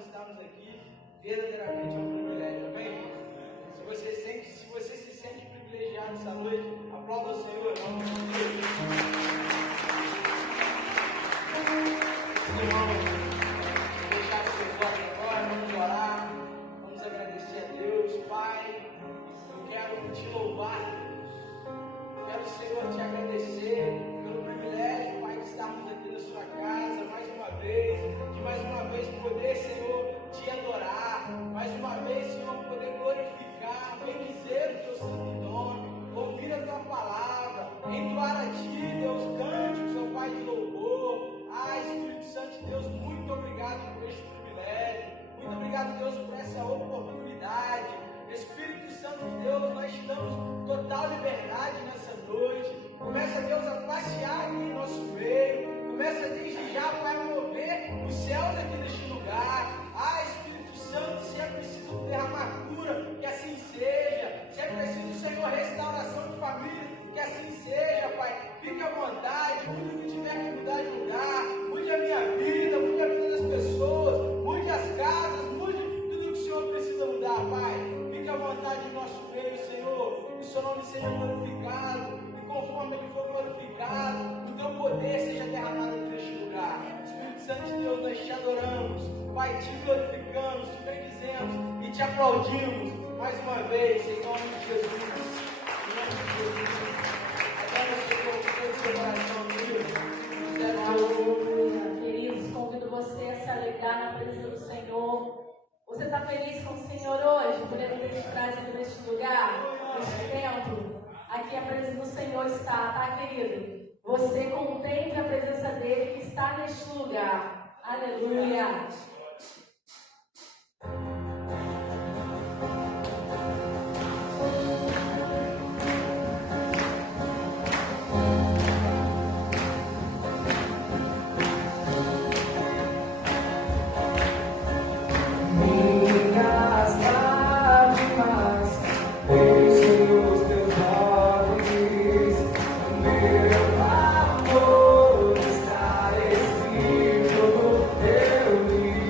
estarmos aqui, verdadeiramente é um privilégio, amém? Se você se sente privilegiado essa noite, aplauda o Senhor, em nome de Deus. Irmãos, deixar o seu voto agora, vamos orar, vamos agradecer a Deus. Pai, eu quero te louvar, eu quero, Senhor, te agradecer pelo privilégio, Pai, de estarmos aqui na sua casa mais uma vez, de mais uma vez poder, Senhor, te adorar, mais uma vez, Senhor, poder glorificar, bendizer o teu santo nome, ouvir a tua palavra, entoar a ti, Deus, cânticos, ó Pai, de louvor. Espírito Santo de Deus, muito obrigado por este privilégio, muito obrigado, Deus, por essa oportunidade. Espírito Santo de Deus, nós te damos total liberdade nessa noite. Começa, Deus, a passear aqui em nosso meio, começa desde já, Pai, a mover os céus aqui neste lugar. Espírito Santo, se é preciso derramar cura, que assim seja. Se é preciso, Senhor, restauração de família, que assim seja, Pai. Fique à vontade, mude o que tiver que mudar de lugar, mude a minha vida, mude a vida das pessoas, mude as casas, mude tudo o que o Senhor precisa mudar, Pai. Fique à vontade em nosso meio, Senhor, que o seu nome seja glorificado, e conforme ele for glorificado, o teu poder seja derramado neste lugar. Espírito Santo de Deus, nós te adoramos, Pai, te glorificamos, te bendizemos e te aplaudimos mais uma vez, em nome de Jesus. Em nome de Jesus. Aleluia. Queridos, convido você a se alegrar na presença do Senhor. Você está feliz com o Senhor hoje, por Ele ter te trazido neste lugar, neste templo? Aqui a presença do Senhor está, tá, querido? Você contemple a presença dEle que está neste lugar. Aleluia. Meu amor está escrito no teu livro.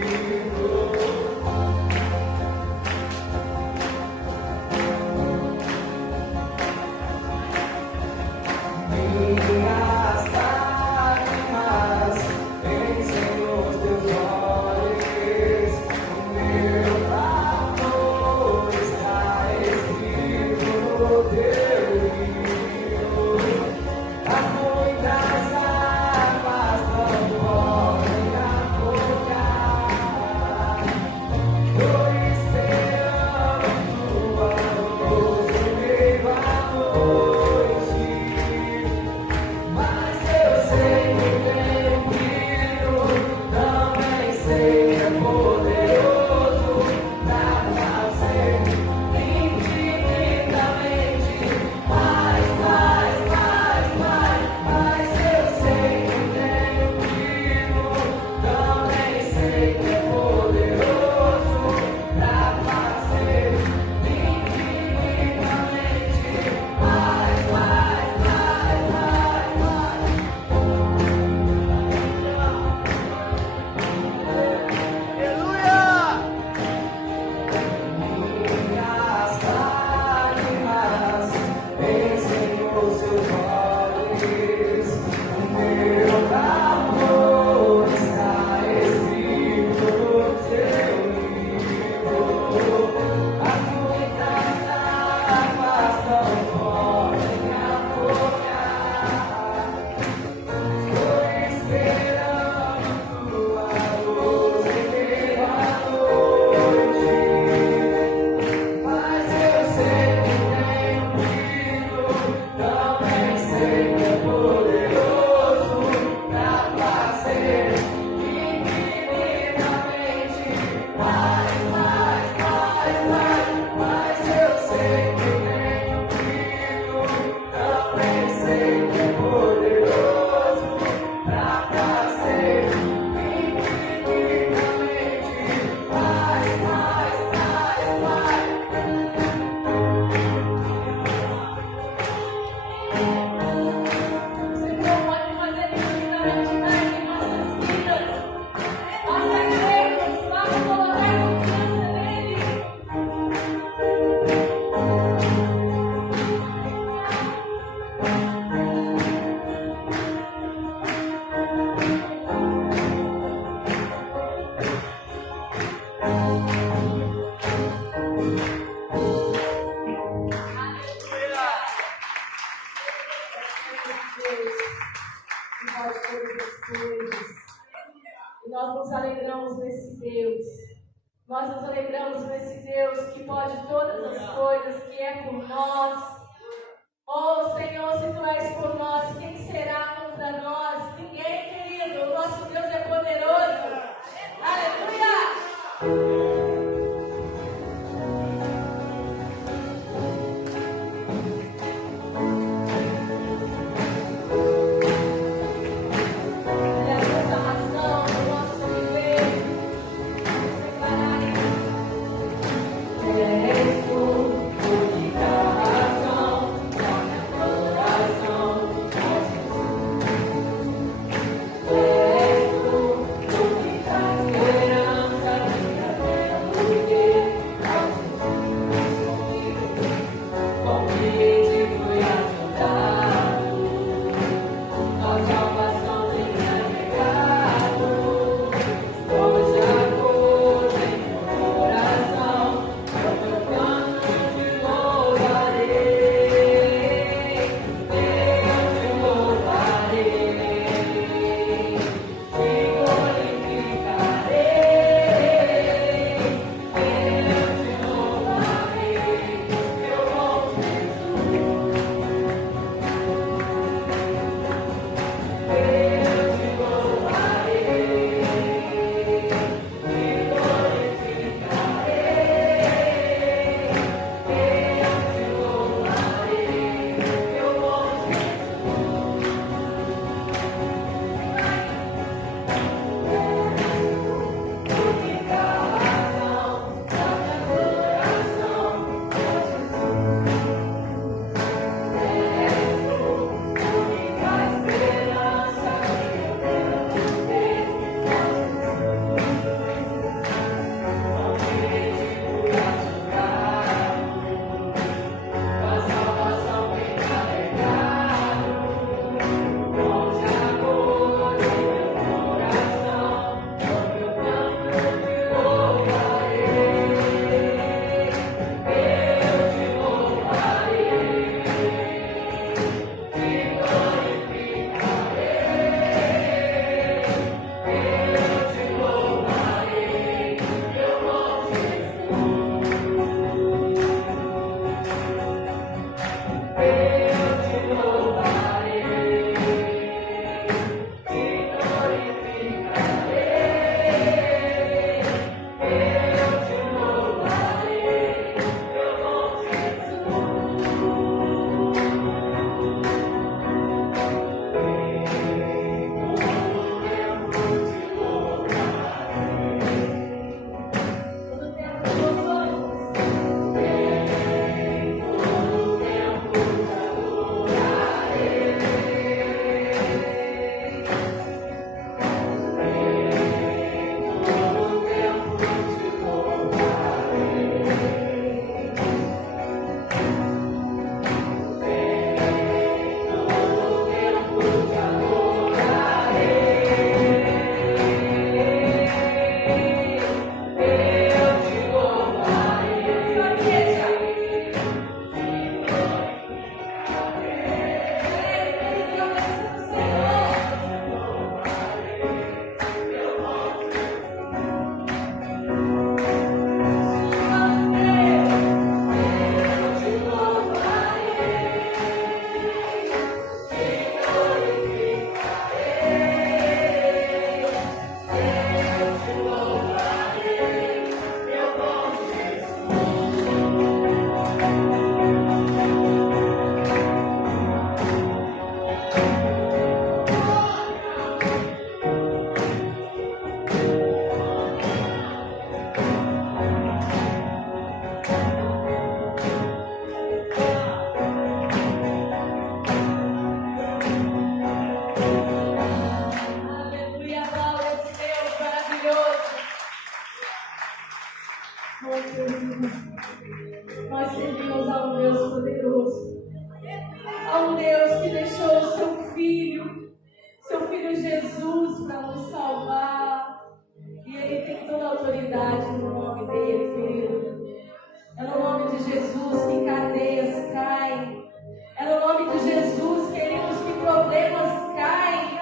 que pode todas as coisas. E nós nos alegramos nesse Deus. Nós nos alegramos nesse Deus que pode todas as coisas, que é por nós. Oh, Senhor, se Tu és por nós, quem será contra nós? Ninguém, querido. O nosso Deus é poderoso. Aleluia! Nós servimos a um Deus poderoso, a um Deus que deixou o seu Filho Jesus para nos salvar. E Ele tem toda a autoridade no nome dele, querido. É no nome de Jesus que cadeias caem. É no nome de Jesus, queridos, que problemas caem.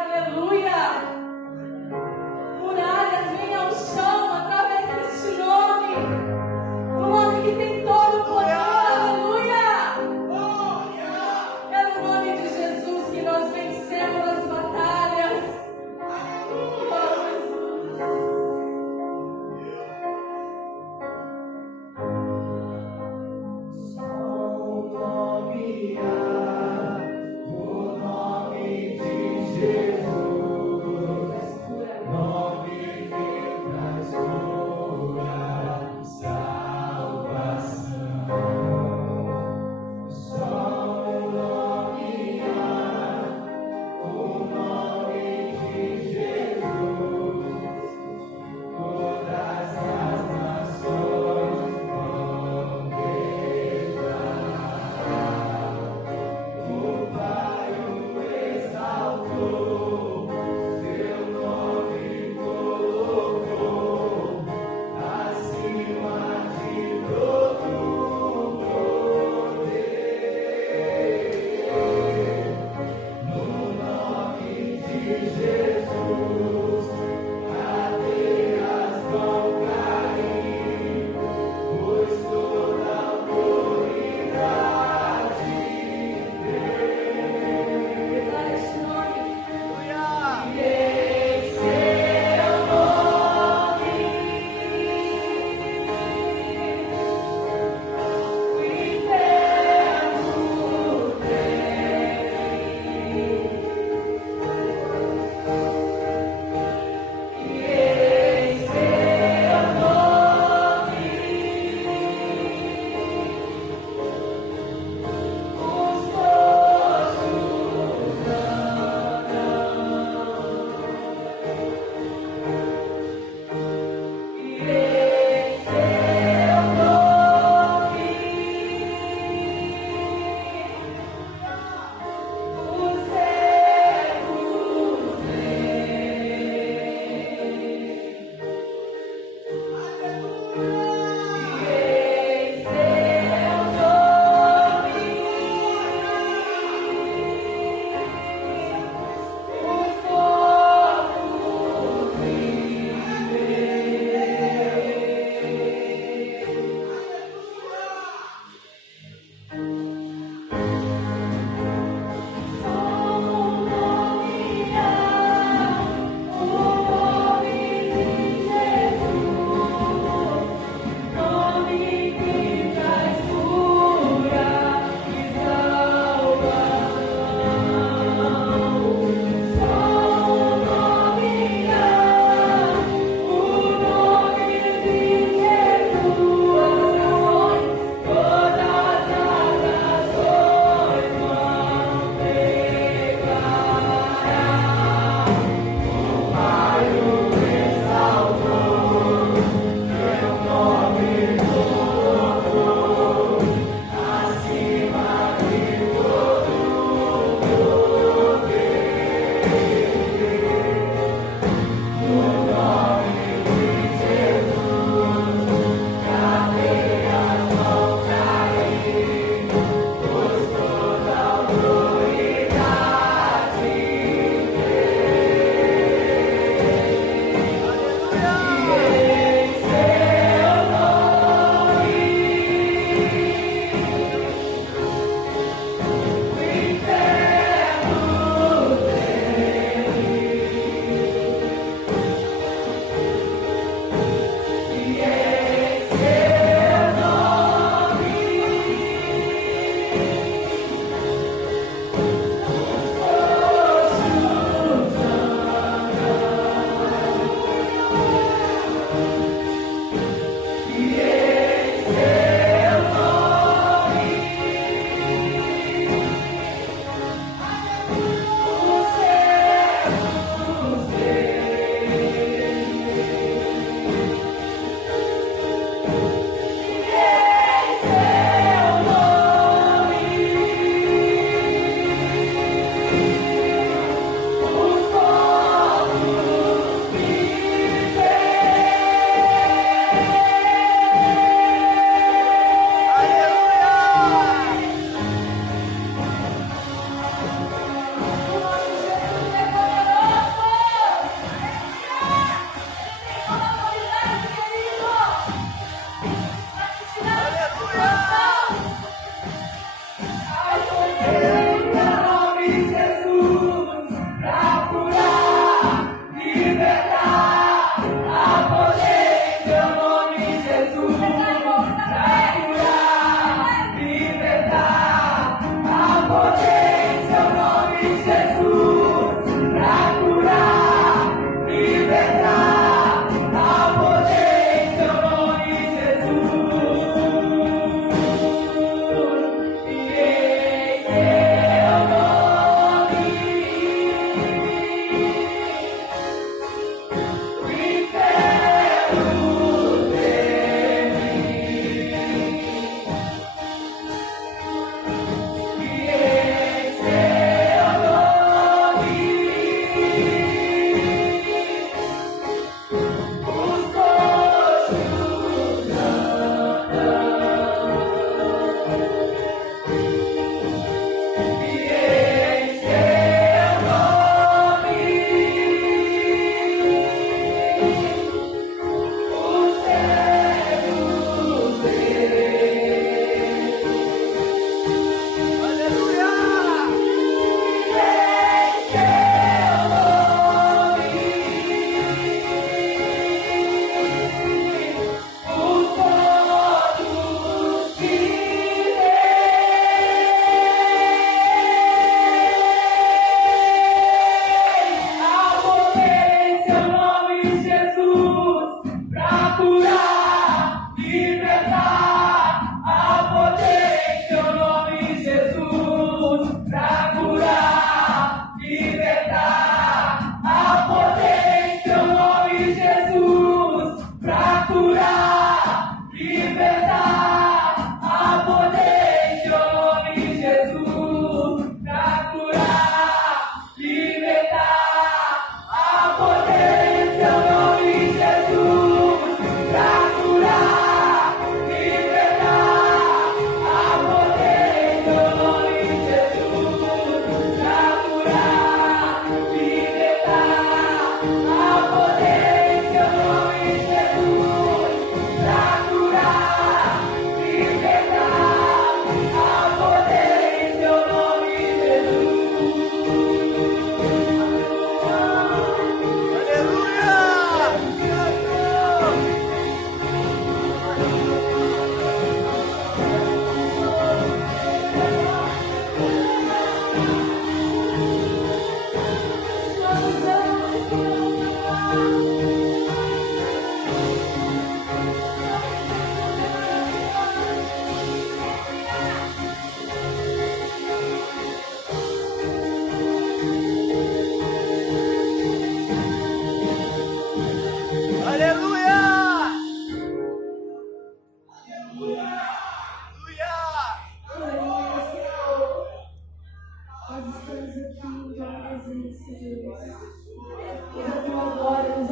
Nós a tua glória nos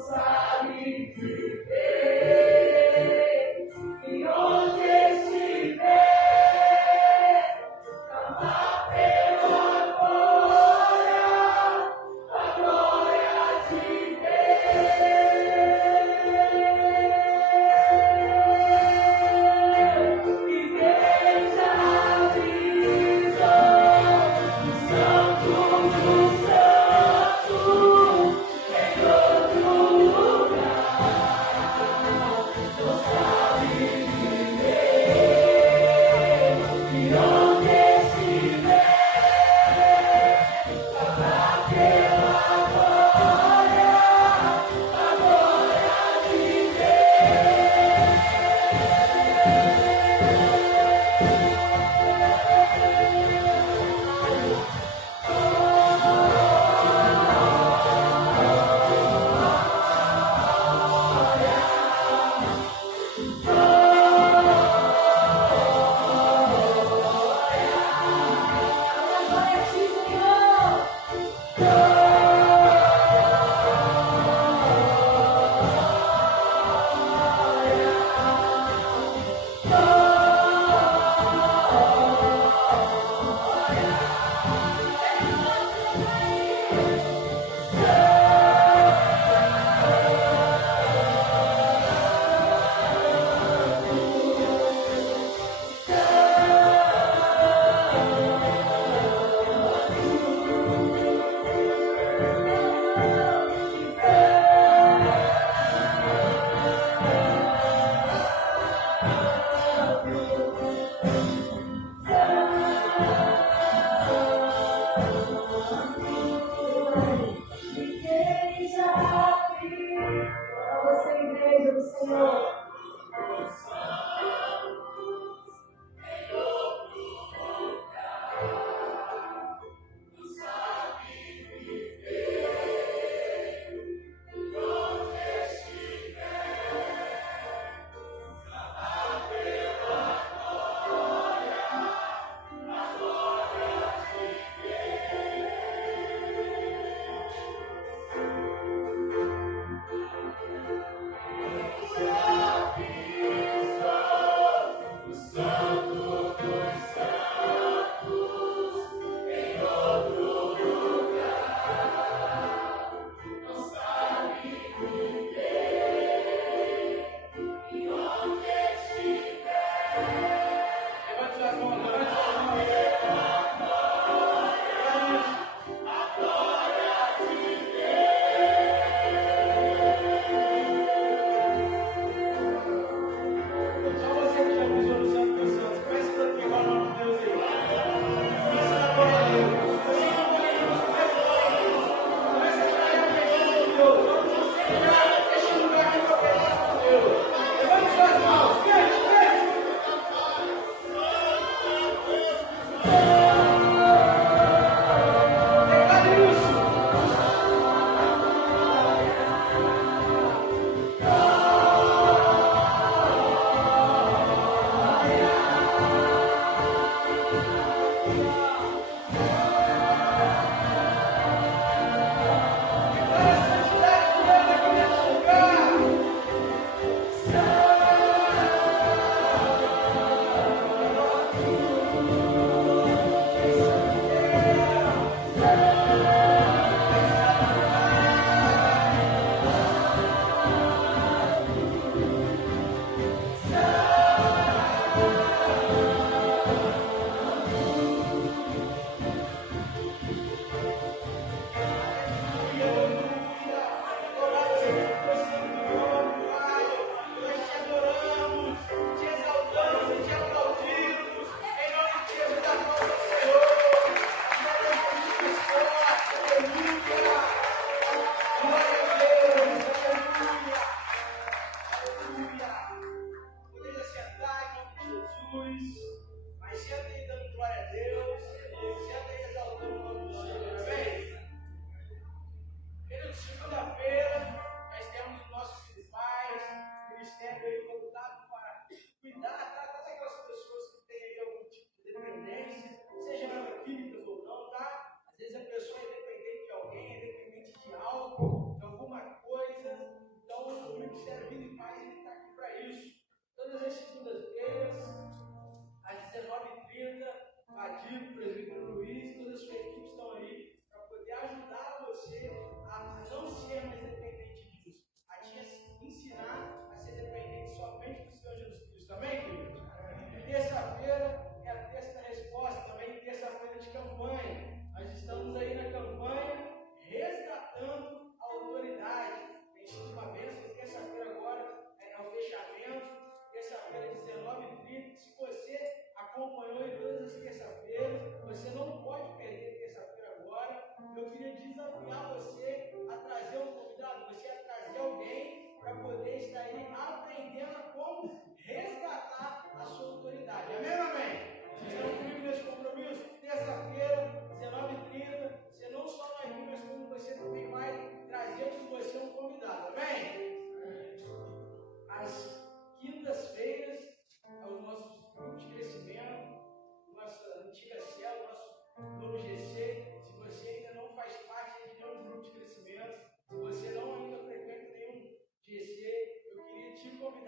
Santo, em todo lugar.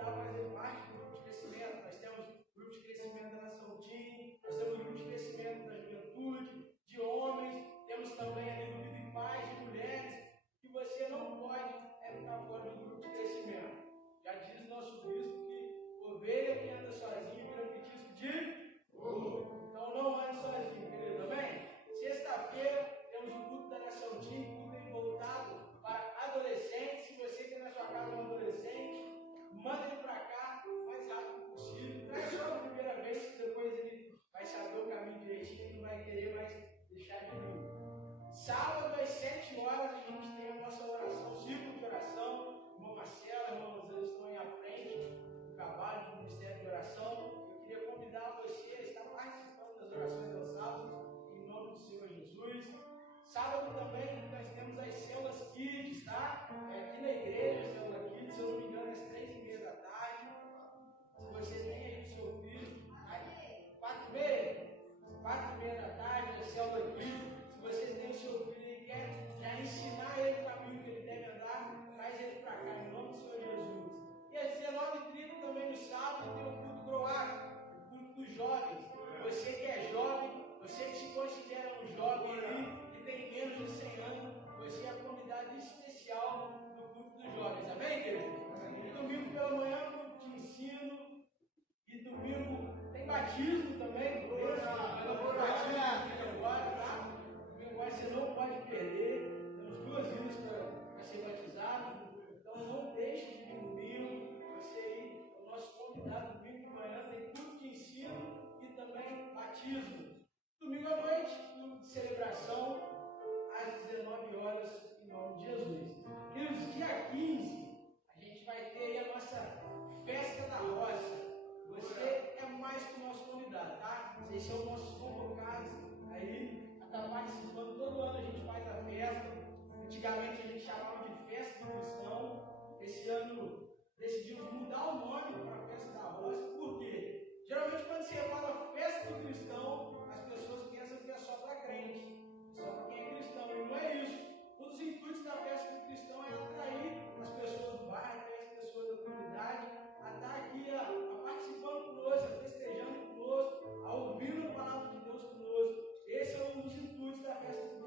convidar a fazer parte do grupo de crescimento. Nós temos grupo de crescimento da Nação Team, nós temos grupo de crescimento da juventude, de homens, temos também ali o grupo de pais, de mulheres, que você não pode ficar fora do grupo de crescimento. Já diz nosso bispo que ovelha que anda sozinho vira petisco de ouro. Então não ande sozinho, querido, amém? Sexta-feira temos o culto da Nação Team, culto voltado para adolescentes. Se você tem na sua casa um adolescente, manda ele para cá o mais rápido possível. Traz só a primeira vez, que depois ele vai saber o caminho direitinho e não vai querer mais deixar de vir. Sábado às 7 horas a gente tem a nossa oração, círculo de oração. Irmão Marcelo, irmão Rosana estão aí à frente do trabalho do Ministério de Oração. Eu queria convidar você a estar participando das orações aos sábados, em nome do Senhor Jesus. Sábado também nós temos as células Kids, tá? Aqui na igreja, a célula Kids, se eu não me engano, às 3h30 da tarde. Se você tem aí o seu filho, 4h30 da tarde, a célula Kids. Se você tem o seu filho e quer já ensinar ele o caminho que ele deve andar, traz ele para cá, em nome do Senhor Jesus. E às 19h30 também no sábado tem o culto Groar, o culto dos jovens. Você que é jovem, você que se considera um jovem aí, tem menos de 100 anos, você é convidado especial do culto dos jovens, amém, querido? E domingo pela manhã, culto de ensino, e domingo tem batismo também, batismo agora, tá? Domingo agora você não pode perder, temos 2 ilhas para ser batizado, então não deixe de vir domingo, você aí é o nosso convidado. Domingo de manhã tem culto de ensino e também batismo. Domingo à noite, culto de celebração, às 19 horas, em nome de Jesus. E no dia 15, a gente vai ter aí a nossa festa da roça. Você é mais que o nosso convidado, tá? Vocês são nossos convocados aí a estar participando. Todo ano a gente faz a festa. Antigamente a gente chamava de festa do cristão. Esse ano decidimos mudar o nome para a festa da roça. Por quê? Geralmente quando você fala festa do cristão, as pessoas pensam que é só para crente. Só para quem é cristão, e não é isso. Um dos intuitos da festa do cristão é atrair as pessoas do bairro, atrair as pessoas da comunidade, a estar aqui a participando conosco, a festejando conosco, a ouvir a palavra de Deus conosco. Esse é um dos intuitos da festa do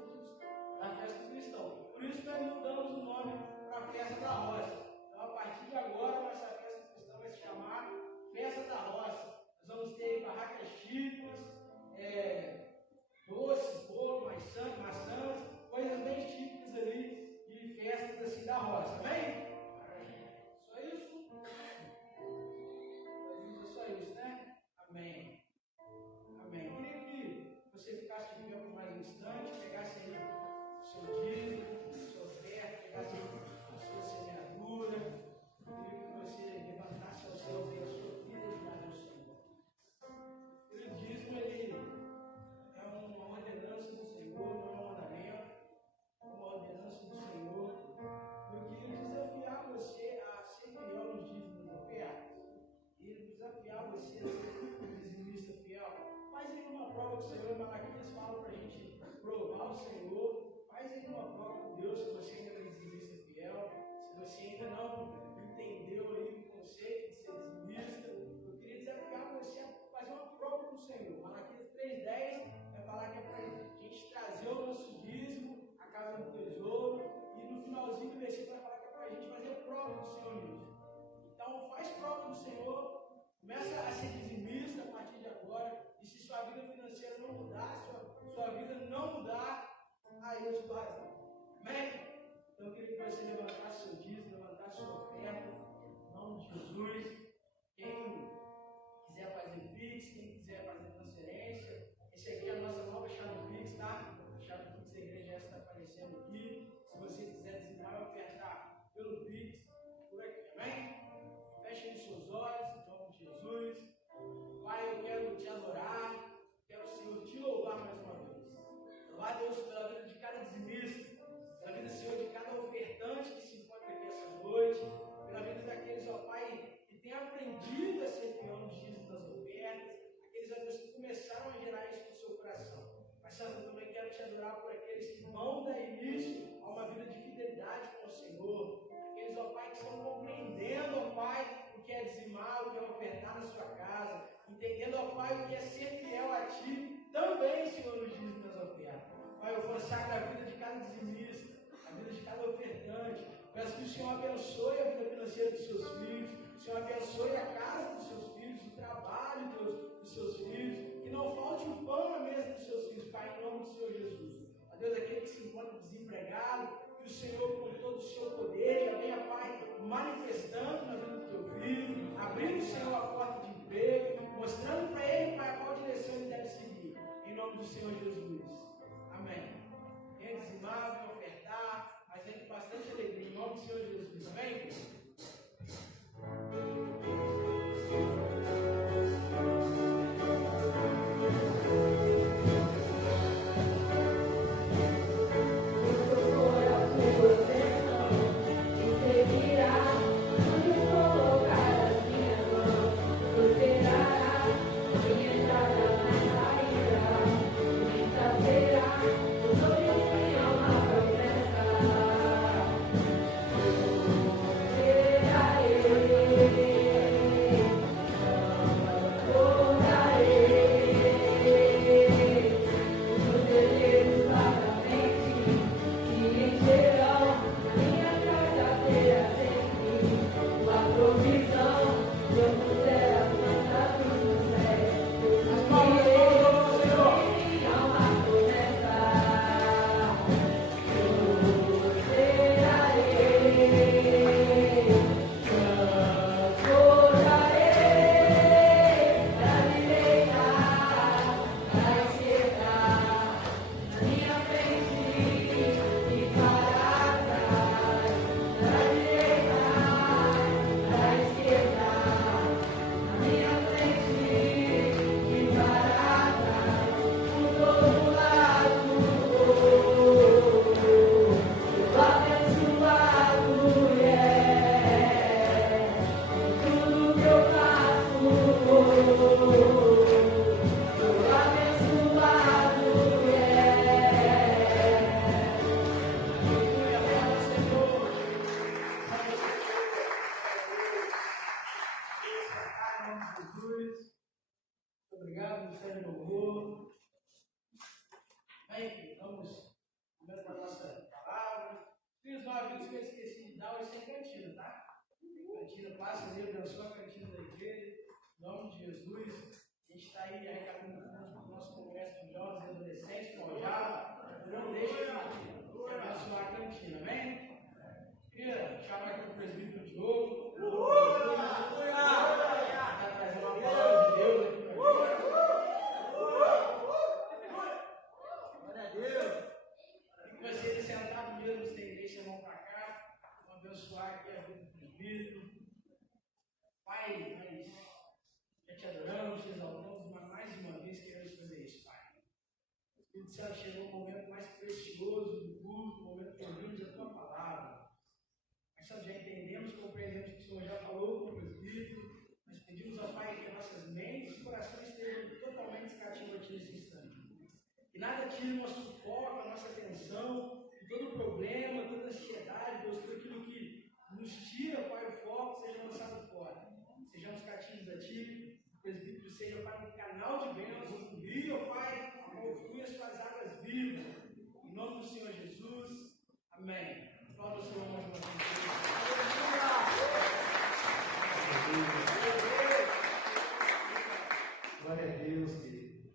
cristão. Por isso nós mudamos o nome para a festa da roça. Então a partir de agora, nossa festa do cristão vai se chamar Festa da Roça. Nós vamos ter barracas típicas, doces, bolo, maçã, entendendo, ó Pai, o que é ser fiel a Ti, também, Senhor, nos diz das ofertas. Pai, eu consagro a vida de cada dizimista, a vida de cada ofertante. Peço que o Senhor abençoe a vida financeira dos seus filhos, o Senhor abençoe a casa dos seus filhos, o trabalho dos seus filhos, que não falte o pão na mesa dos seus filhos, Pai, em nome do Senhor Jesus. A Deus, aquele que se encontra desempregado, que o Senhor, com todo o seu poder, já venha, Pai, manifestando na vida do teu filho, abrindo, Senhor, a porta de emprego, mostrando para ele, Pai, qual direção ele deve seguir, em nome do Senhor Jesus. Amém. Venha dizimar, venha ofertar, mas venha com bastante alegria, em nome do Senhor Jesus. Amém? Chegou o momento mais precioso do culto, o momento que ouvimos a tua palavra. Nós já entendemos, compreendemos que o Senhor já falou com o presbítero. Nós pedimos ao Pai que nossas mentes e corações estejam totalmente cativos a Ti nesse instante. Que nada tire o nosso foco, a nossa atenção, que todo problema, toda ansiedade, Deus, tudo aquilo que nos tira, Pai, o foco, seja lançado fora. Sejamos cativos a Ti. O presbítero seja, Pai, um canal de bênçãos, um rio, Pai, conflui as suas águas vivas. Em nome do Senhor Jesus. Amém. Fala o Senhor mais uma vez. Glória a Deus, querido.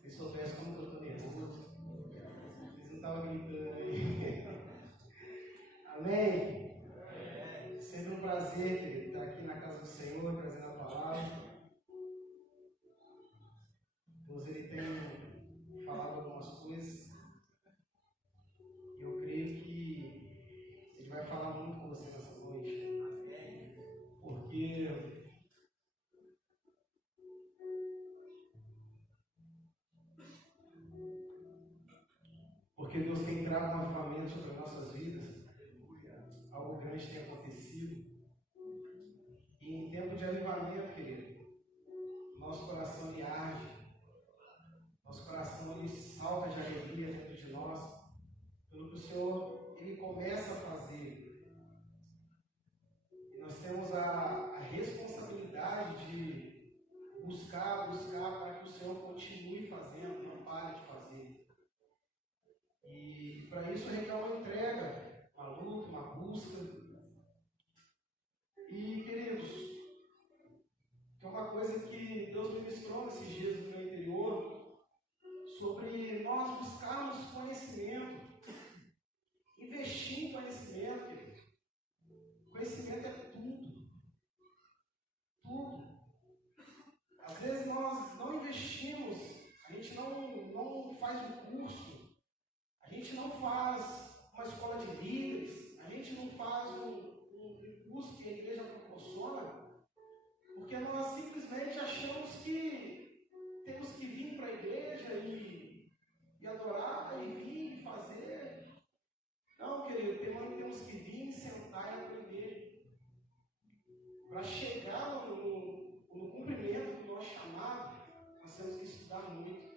Se soubesse como eu estou nervoso, vocês não estavam gritando aí. Amém? Sempre um prazer, querido, estar aqui na casa do Senhor, trazendo a palavra. Deus, Ele tem falado algumas coisas. Eu creio que Ele vai falar muito com você nessa noite. Porque Deus tem trago um avivamento sobre as nossas vidas. Algo grande tem acontecido. E em tempo de avivamento, querido, para isso requer uma entrega, uma luta, uma busca. E, queridos, é uma coisa que Deus ministrou nesses dias no meu interior, sobre nós buscarmos conhecimento, investir em conhecimento, querido. Conhecimento é tudo. Tudo. Às vezes nós não investimos, a gente não faz um curso, a gente não faz uma escola de líderes, a gente não faz um curso que a igreja proporciona, porque nós simplesmente achamos que temos que vir para a igreja e adorar, e vir e fazer. Não, querido, temos que vir, sentar e aprender. Para chegar no cumprimento do nosso chamado, nós temos que estudar muito,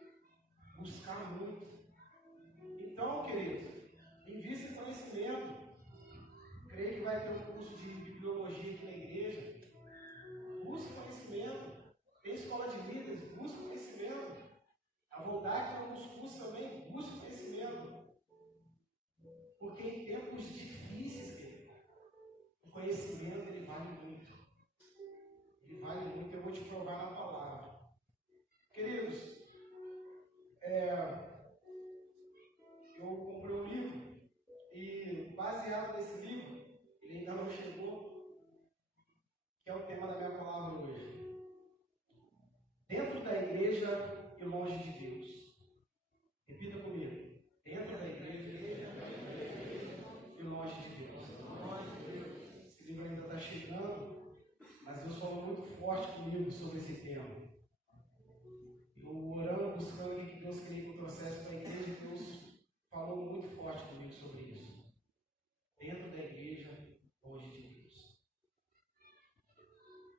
buscar muito. Então, querido, invista em conhecimento. Creio que vai ter um curso de bibliologia aqui na igreja. Busque conhecimento. Tem escola de líderes, busque conhecimento. A Voldac tem alguns cursos também, busque conhecimento. Porque em tempos difíceis, querido, o conhecimento ele vale muito. Ele vale muito, eu vou te provar na palavra. Queridos, eu comprei um livro e baseado nesse livro, ele ainda não chegou, que é o tema da minha palavra hoje. Dentro da igreja e longe de Deus. Repita comigo. Dentro da igreja e longe de Deus. Esse livro ainda está chegando, mas Deus falou muito forte comigo sobre esse tema. Eu orando, buscando o que Deus queria que eu trouxesse para a igreja, Deus falou muito forte comigo sobre isso. Dentro da igreja, longe de Deus.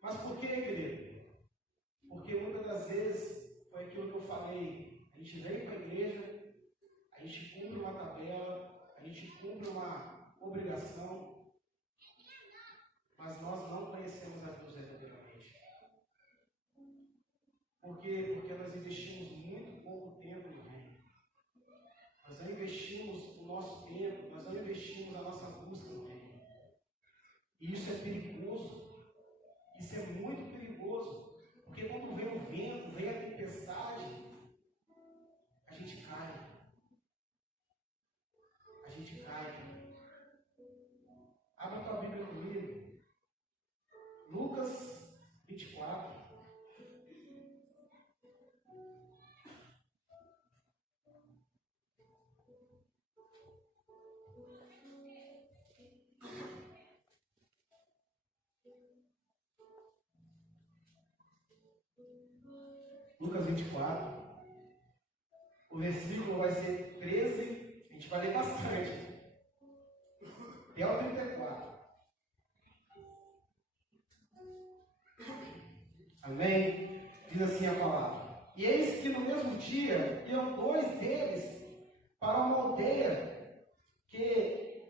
Mas por que, querido? Porque muitas das vezes foi aquilo que eu falei. A gente vem para a igreja, a gente cumpre uma tabela, a gente cumpre uma obrigação, mas nós não conhecemos a Deus verdadeiramente. Por quê? Porque nós investimos muito pouco tempo no reino. Nós não investimos o nosso tempo, nós não investimos a nossa busca no reino. E isso é perigoso. Isso é muito perigoso. Porque quando vem o vento, vem a tempestade, a gente cai. A gente cai. Abra tua Bíblia comigo. Lucas 24. Lucas 24, o versículo vai ser 13, a gente vai ler bastante, até o 34. Amém? Diz assim a palavra. E eis que no mesmo dia iam dois deles para uma aldeia que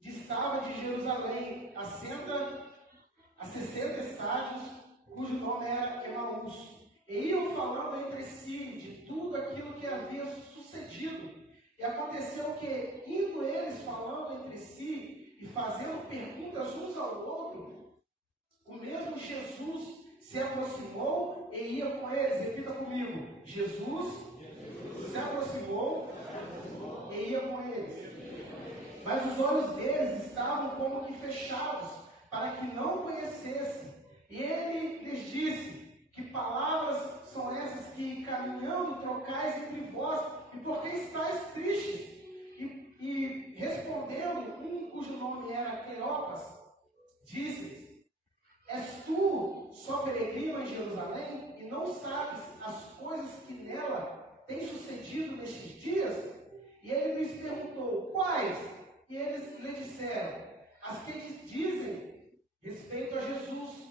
distava de Jerusalém, a 60 estádios, cujo nome era Emaús. E iam falando entre si de tudo aquilo que havia sucedido. E aconteceu que, indo eles falando entre si e fazendo perguntas uns ao outro, o mesmo Jesus se aproximou e ia com eles. Repita comigo. Jesus se aproximou e ia com eles. Mas os olhos deles estavam como que fechados, para que não conhecessem. E ele lhes disse: que palavras são essas que caminhando trocais entre vós, e por que estáis tristes? E respondendo, um cujo nome era Cleopas, disse-lhes: és tu só peregrino em Jerusalém, e não sabes as coisas que nela têm sucedido nestes dias? E ele lhes perguntou: quais? E eles lhe disseram: as que dizem respeito a Jesus,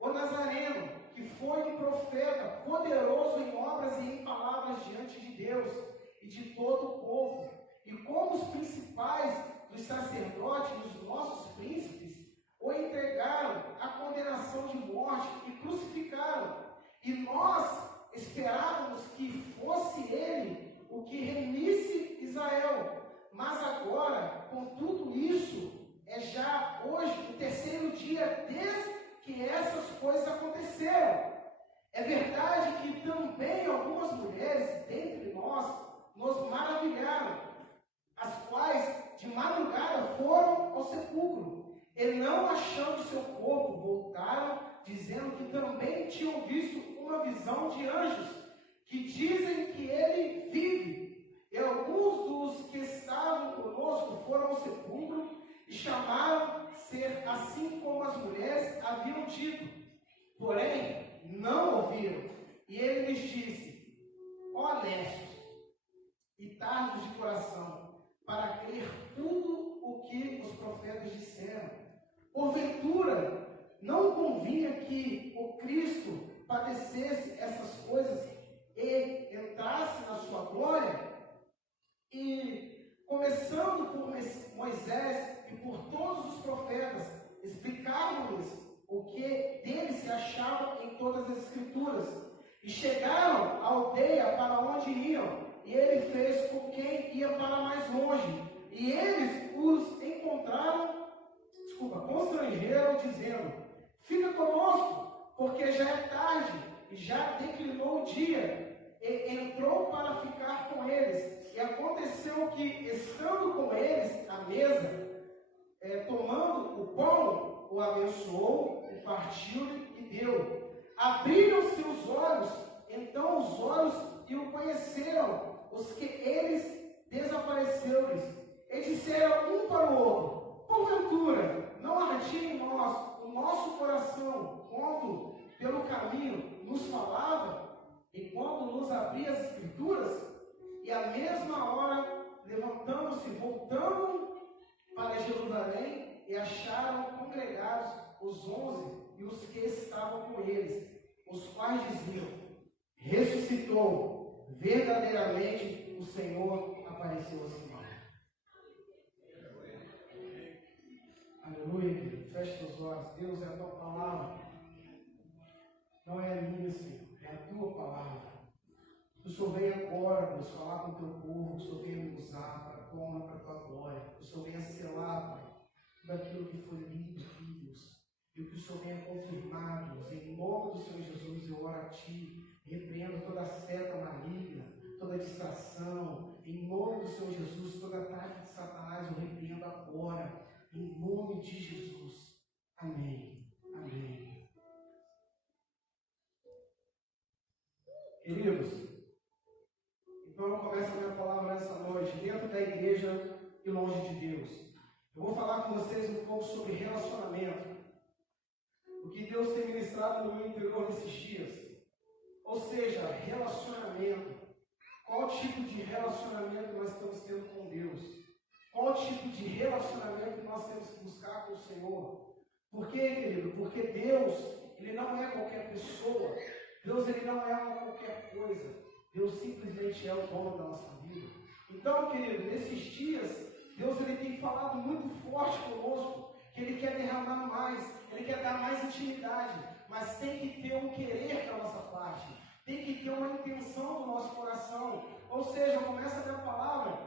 o Nazareno, que foi um profeta, poderoso em obras e em palavras diante de Deus e de todo o povo. E como os principais dos sacerdotes e os nossos príncipes o entregaram à condenação de morte e crucificaram. E nós esperávamos que fosse ele o que remisse Israel. Mas agora, com tudo isso, é já hoje o terceiro dia desde que essas coisas aconteceram. É verdade que também algumas mulheres dentre nós nos maravilharam, as quais de madrugada foram ao sepulcro e não achando seu corpo, voltaram, dizendo que também tinham visto uma visão de anjos, que dizem que ele vive. E alguns dos que estavam conosco foram ao sepulcro e chamaram ser assim como as mulheres haviam dito. Porém, não ouviram. E ele lhes disse: honestos e tardos de coração, para crer tudo o que os profetas disseram. Porventura, não convinha que o Cristo padecesse essas coisas e entrasse na sua glória? E, começando por Moisés e por todos os profetas, explicavam-lhes o que dele se achava em todas as Escrituras. E chegaram à aldeia para onde iam, e ele fez com quem ia para mais longe. E eles os constrangeram, dizendo: fica conosco, porque já é tarde, e já declinou o dia. E entrou para ficar com eles. E aconteceu que, estando com eles à mesa, tomando o pão, o abençoou, o partiu-lhe e deu. Abriram-se os olhos, então os olhos e o conheceram, os que eles desapareceu-lhes. E disseram um para o outro: porventura, não ardia em nós o nosso coração, quando pelo caminho nos falava, e quando nos abria as Escrituras? E à mesma hora, levantando-se, voltando para Jerusalém, e acharam congregados os 11 e os que estavam com eles, os quais diziam: ressuscitou, verdadeiramente o Senhor apareceu a Simão. Aleluia. Feche os olhos. Deus, é a tua palavra, não é a minha, Senhor, é a tua palavra. Que o Senhor venha agora, Deus, falar com o teu povo, que o Senhor venha me usar para a tua honra, para a tua glória, que o Senhor venha selar, Pai, tudo aquilo que foi lido aqui, Deus, e que o Senhor venha confirmar, Deus, em nome do Senhor Jesus, eu oro a Ti, repreendo toda seta maligna, toda distração, em nome do Senhor Jesus, todo ataque de Satanás, eu repreendo agora, em nome de Jesus. Amém. Amém. Queridos, então eu começo a minha palavra nessa noite, dentro da igreja e longe de Deus. Eu vou falar com vocês um pouco sobre relacionamento. O que Deus tem ministrado no meu interior nesses dias. Ou seja, relacionamento. Qual tipo de relacionamento nós estamos tendo com Deus? Qual tipo de relacionamento nós temos que buscar com o Senhor? Por quê, querido? Porque Deus, Ele não é qualquer pessoa. Deus, Ele não é uma qualquer coisa. Deus simplesmente é o dono da nossa vida. Então, querido, nesses dias, Deus, Ele tem falado muito forte conosco, que Ele quer derramar mais, Ele quer dar mais intimidade, mas tem que ter um querer da nossa parte, tem que ter uma intenção do nosso coração. Ou seja, começa a ter a palavra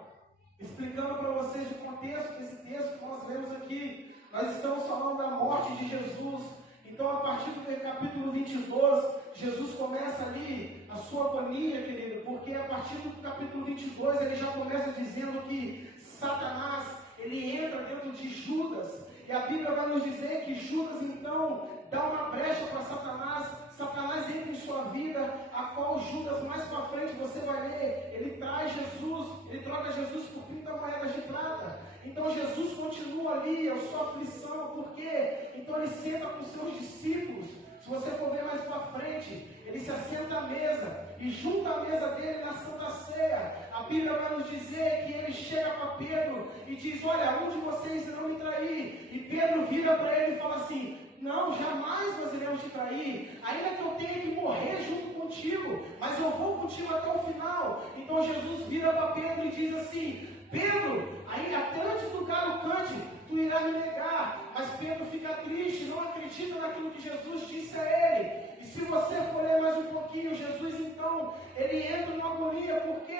explicando para vocês o contexto desse texto que nós lemos aqui. Nós estamos falando da morte de Jesus. Então, a partir do capítulo 22, Jesus começa ali a sua agonia, querido, porque a partir do capítulo 22, ele já começa dizendo que Satanás, ele entra dentro de Judas, e a Bíblia vai nos dizer que Judas, então, dá uma brecha para Satanás, Satanás entra em sua vida, a qual Judas, mais para frente, você vai ler, ele traz Jesus, ele troca Jesus por 30 moedas de prata. Então Jesus continua ali a sua aflição, por quê? Então ele senta com seus discípulos. Se você for ver mais para frente, ele se assenta à mesa, e junto à mesa dele na Santa Ceia, a Bíblia vai nos dizer que ele chega para Pedro e diz: olha, um de vocês irão me trair. E Pedro vira para ele e fala assim: não, jamais nós iremos te trair, ainda que eu tenha que morrer junto contigo, mas eu vou contigo até o final. Então Jesus vira para Pedro e diz assim: Pedro, ainda até antes do galo cante, tu irás me negar. Mas Pedro fica triste, não acredita naquilo que Jesus disse a ele. E se você for ler mais um pouquinho, Jesus então, ele entra numa agonia, porque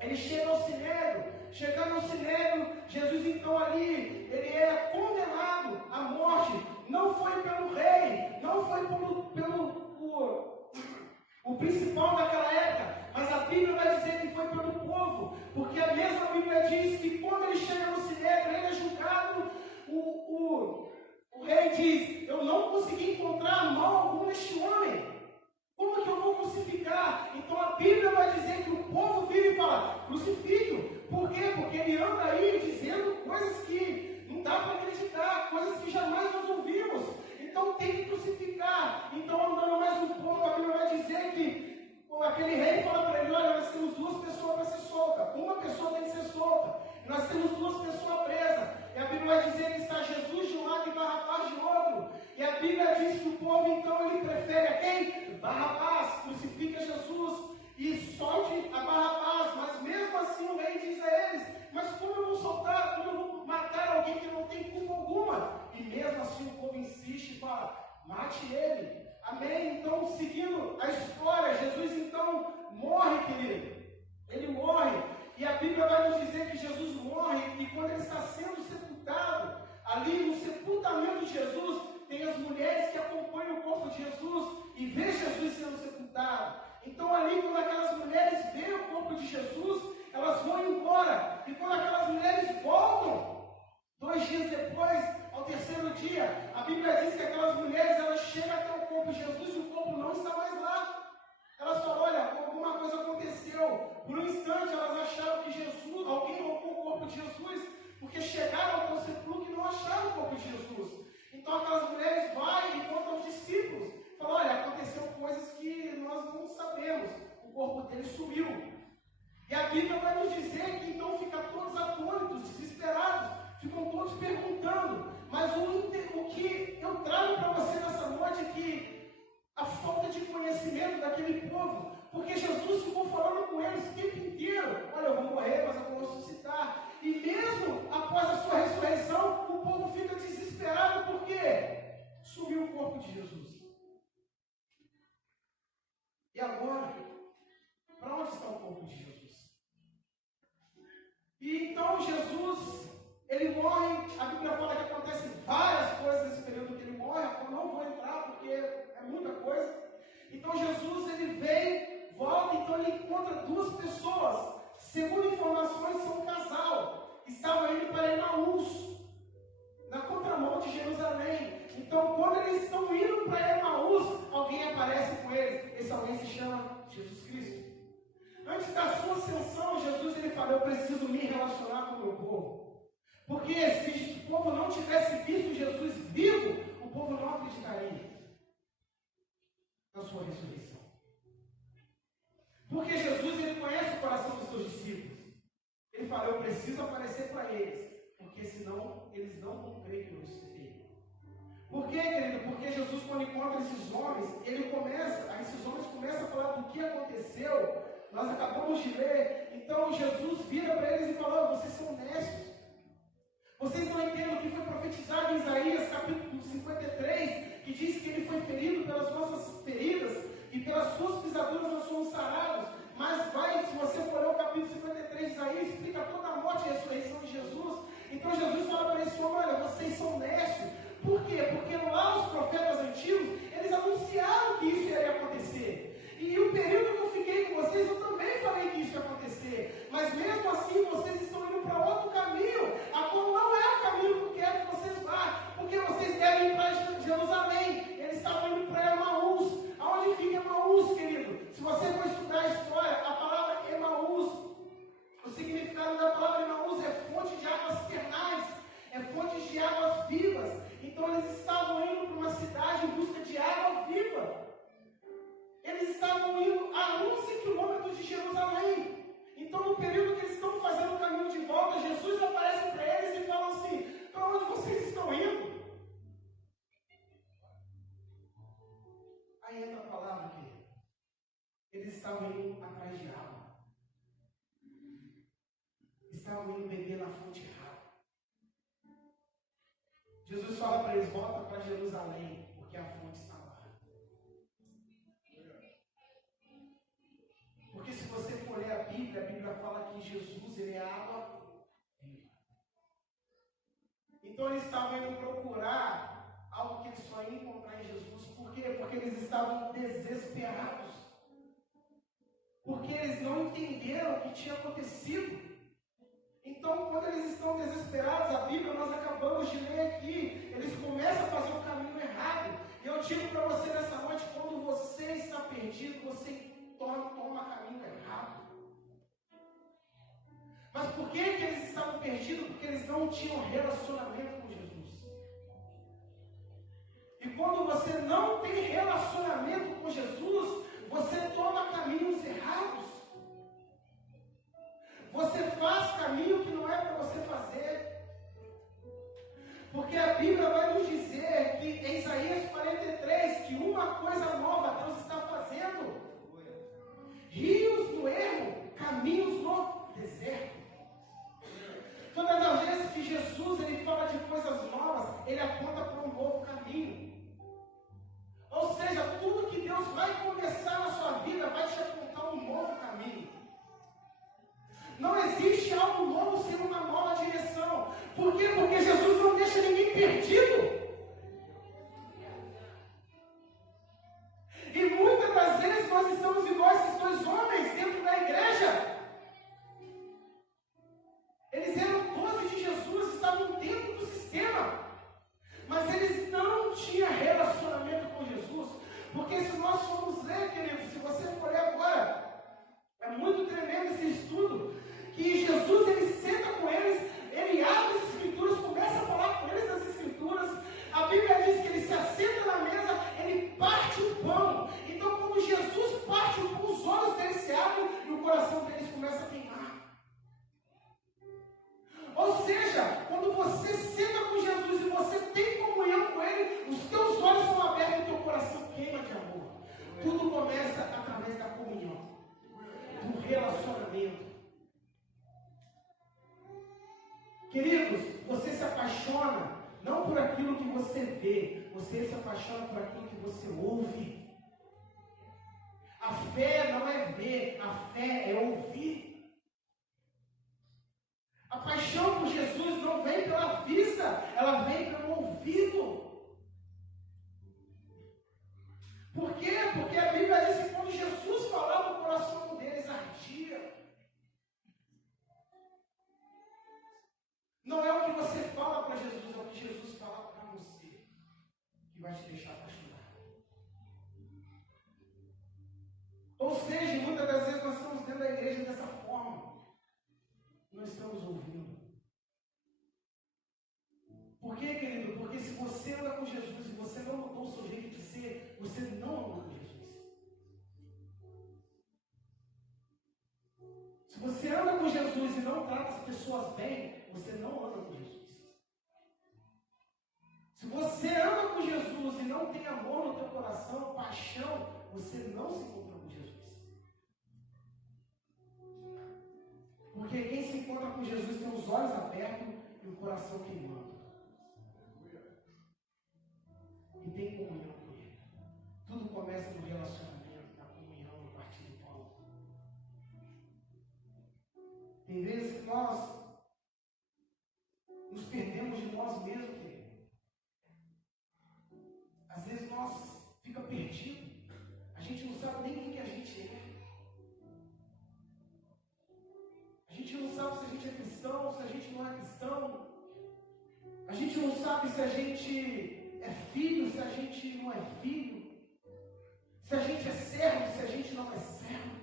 Ele chega ao Sinédrio. Chegando ao Sinédrio, Jesus então ali, ele é condenado à morte. Não foi pelo rei, não foi o principal daquela época, mas a Bíblia vai dizer que foi pelo povo, porque a mesma Bíblia diz que quando ele chega no Sinédrio, ele é julgado, o rei diz: eu não consegui encontrar mal algum neste homem, como que eu vou crucificar? Então a Bíblia vai dizer que o povo vira e fala: crucifique-o. Por quê? Porque ele anda aí dizendo coisas que não dá para acreditar, coisas que jamais nós ouvimos. Então tem que crucificar. Então, andando mais um pouco, a Bíblia vai dizer que aquele rei fala para ele: olha, nós temos duas pessoas para ser soltas. Uma pessoa tem que ser solta. Nós temos duas pessoas presas. E a Bíblia vai dizer que está Jesus de um lado e Barrabás de outro. E a Bíblia diz que o povo, então, ele prefere a quem? Barrabás. Crucifica Jesus e solte a Barrabás. Mas mesmo assim o rei diz a eles: mas como eu vou soltar? Como eu vou matar alguém que não tem culpa alguma? E mesmo assim o povo insiste e fala: mate ele. Amém? Então, seguindo a história, Jesus então morre, querido. Ele morre. E a Bíblia vai nos dizer que Jesus morre, e quando ele está sendo sepultado, ali no sepultamento de Jesus, tem as mulheres que acompanham o corpo de Jesus e vê Jesus sendo sepultado. Então ali, quando aquelas mulheres veem o corpo de Jesus, elas vão embora. E quando aquelas mulheres voltam, 2 dias depois, ao terceiro dia, a Bíblia diz que aquelas mulheres, elas chegam até o corpo de Jesus e o corpo não está mais lá. Elas falam: olha, alguma coisa aconteceu. Por um instante elas acharam que alguém roubou o corpo de Jesus, porque chegaram ao sepulcro e não acharam o corpo de Jesus. Então aquelas mulheres vão e contam aos discípulos. Falam: olha, aconteceu coisas que nós não sabemos. O corpo dele sumiu. E a Bíblia vai nos dizer que então ficam todos atônitos, desesperados. Ficam todos perguntando. Mas o que eu trago para você nessa noite é que a falta de conhecimento daquele povo, porque Jesus ficou falando com eles o tempo inteiro: olha, eu vou morrer, mas eu vou ressuscitar. E mesmo após a sua ressurreição, o povo fica desesperado, porque sumiu o corpo de Jesus. E agora, para onde está o corpo de Jesus? E então Jesus, ele morre. A Bíblia fala que acontecem várias coisas nesse período que ele morre. Eu não vou entrar porque é muita coisa. Então Jesus, ele vem, volta, então ele encontra 2 pessoas. Segundo informações, são um casal. Estavam indo para Emaús, na contramão de Jerusalém. Então, quando eles estão indo para Emaús, alguém aparece com eles. Esse alguém se chama Jesus Cristo. Antes da sua ascensão, Jesus ele falou: eu preciso me relacionar com o meu povo. Porque se o povo não tivesse visto Jesus vivo, o povo não acreditaria na sua ressurreição. Porque Jesus ele conhece o coração dos seus discípulos. Ele fala: eu preciso aparecer para eles, porque senão eles não vão crer que eu ressuscitei. Por quê, querido? Porque Jesus, quando encontra esses homens, esses homens começam a falar do que aconteceu. Nós acabamos de ler. Então Jesus vira para eles e fala: vocês são honestos. Vocês não entendem o que foi profetizado em Isaías, capítulo 53, que diz que ele foi ferido pelas nossas feridas e pelas suas pisaduras nós somos sarados. Mas se você for ler o capítulo 53 de Isaías, explica toda a morte e a ressurreição de Jesus. Então Jesus fala para eles: olha, vocês são honestos. Por quê? Porque lá os profetas antigos, eles anunciaram que isso iria acontecer. E o período que eu fiquei com vocês, eu também falei que isso ia acontecer. Mas mesmo assim, vocês estão indo para outro caminho, a qual não é o caminho que eu quero que vocês vá. Porque vocês devem ir para Jerusalém. Eles estavam indo para Emaús. Aonde fica Emaús, querido? Se você for estudar a história, a palavra Emaús, o significado da palavra Emaús é fonte de águas terrais, é fonte de águas vivas. Então eles estavam indo para uma cidade em busca de água viva. Eles estavam indo a 11 quilômetros de Jerusalém. Então, no período que eles estão fazendo o caminho de volta, Jesus aparece para eles e fala assim: para onde vocês estão indo? Aí entra a palavra aqui. Eles estavam indo atrás de água. Estavam indo beber na fonte rara. Jesus fala para eles: volta para Jerusalém, porque a fonte está lá. Porque se você for ler a Bíblia fala Então eles estavam indo procurar algo que eles só iam encontrar em Jesus. Por quê? Porque eles estavam desesperados. Porque eles não entenderam o que tinha acontecido. Então, quando eles estão desesperados, a Bíblia nós acabamos de ler aqui, eles começam a fazer o caminho errado. E eu digo para você nessa noite, quando você está perdido, você toma caminho errado. Mas por que eles estavam perdidos? Porque eles não tinham relacionamento com Jesus. E quando você não tem relacionamento com Jesus, você toma caminhos errados. Você faz caminho que não é para você fazer. Porque a Bíblia vai nos dizer que em Isaías 43, que uma coisa nova Deus está fazendo. Rios no ermo, caminhos no deserto. Todas as vezes que Jesus ele fala de coisas novas, ele aponta para um novo caminho. Ou seja, tudo que Deus vai começar na sua vida vai te apontar um novo caminho. Não existe algo novo sem uma nova direção. Por quê? Porque Jesus não deixa ninguém perdido. E muitas das vezes nós estamos igual a esses dois homens dentro da igreja. Eles eram 12 de Jesus, estavam dentro do sistema. Mas eles não tinham relacionamento com Jesus. Porque se nós formos ler, queridos, se você for ler agora, é muito tremendo esse estudo, que Jesus ele senta com eles, ele abre as escrituras, começa a falar com eles das escrituras. A Bíblia diz que ele se assenta na mesa, ele parte o pão. Então quando Jesus parte o pão, os olhos deles se abrem e o coração deles começa a queimar. Ou seja, quando você senta com Jesus e você tem comunhão com Ele, os teus olhos são abertos e o teu coração queima de amor. Tudo começa através da comunhão, do relacionamento. Queridos, você se apaixona não por aquilo que você vê, você se apaixona por aquilo que você ouve. A fé não é ver, a fé é ouvir. A paixão por Jesus não vem pela vista, ela vem pelo ouvido. Por quê? Porque a Bíblia diz que quando Jesus falava, o coração deles ardia. Não é o que você fala para Jesus, é o que Jesus fala para você, que vai te deixar apaixonado. Ou seja, muitas das vezes nós estamos dentro da igreja dessa forma. Não estamos ouvindo. Por quê, querido? Porque se você anda com Jesus e você não mudou o seu jeito de ser, você não andou com Jesus. Se você anda com Jesus e não trata as pessoas bem, você não anda com Jesus. Se você anda com Jesus e não tem amor no teu coração, paixão, você não se encontra com Jesus. Porque quem se encontra com Jesus tem os olhos abertos e o coração queimando. E tem comunhão com Ele. Tudo começa no relacionamento, na comunhão, no partir do pão. Tem vezes que nós nos perdemos de nós mesmos, querido. Às vezes nós fica perdido. A gente não sabe nem quem que a gente é. A gente não sabe se a gente é cristão, se a gente não é cristão. A gente não sabe se a gente é filho, se a gente não é filho. Se a gente é servo, se a gente não é servo.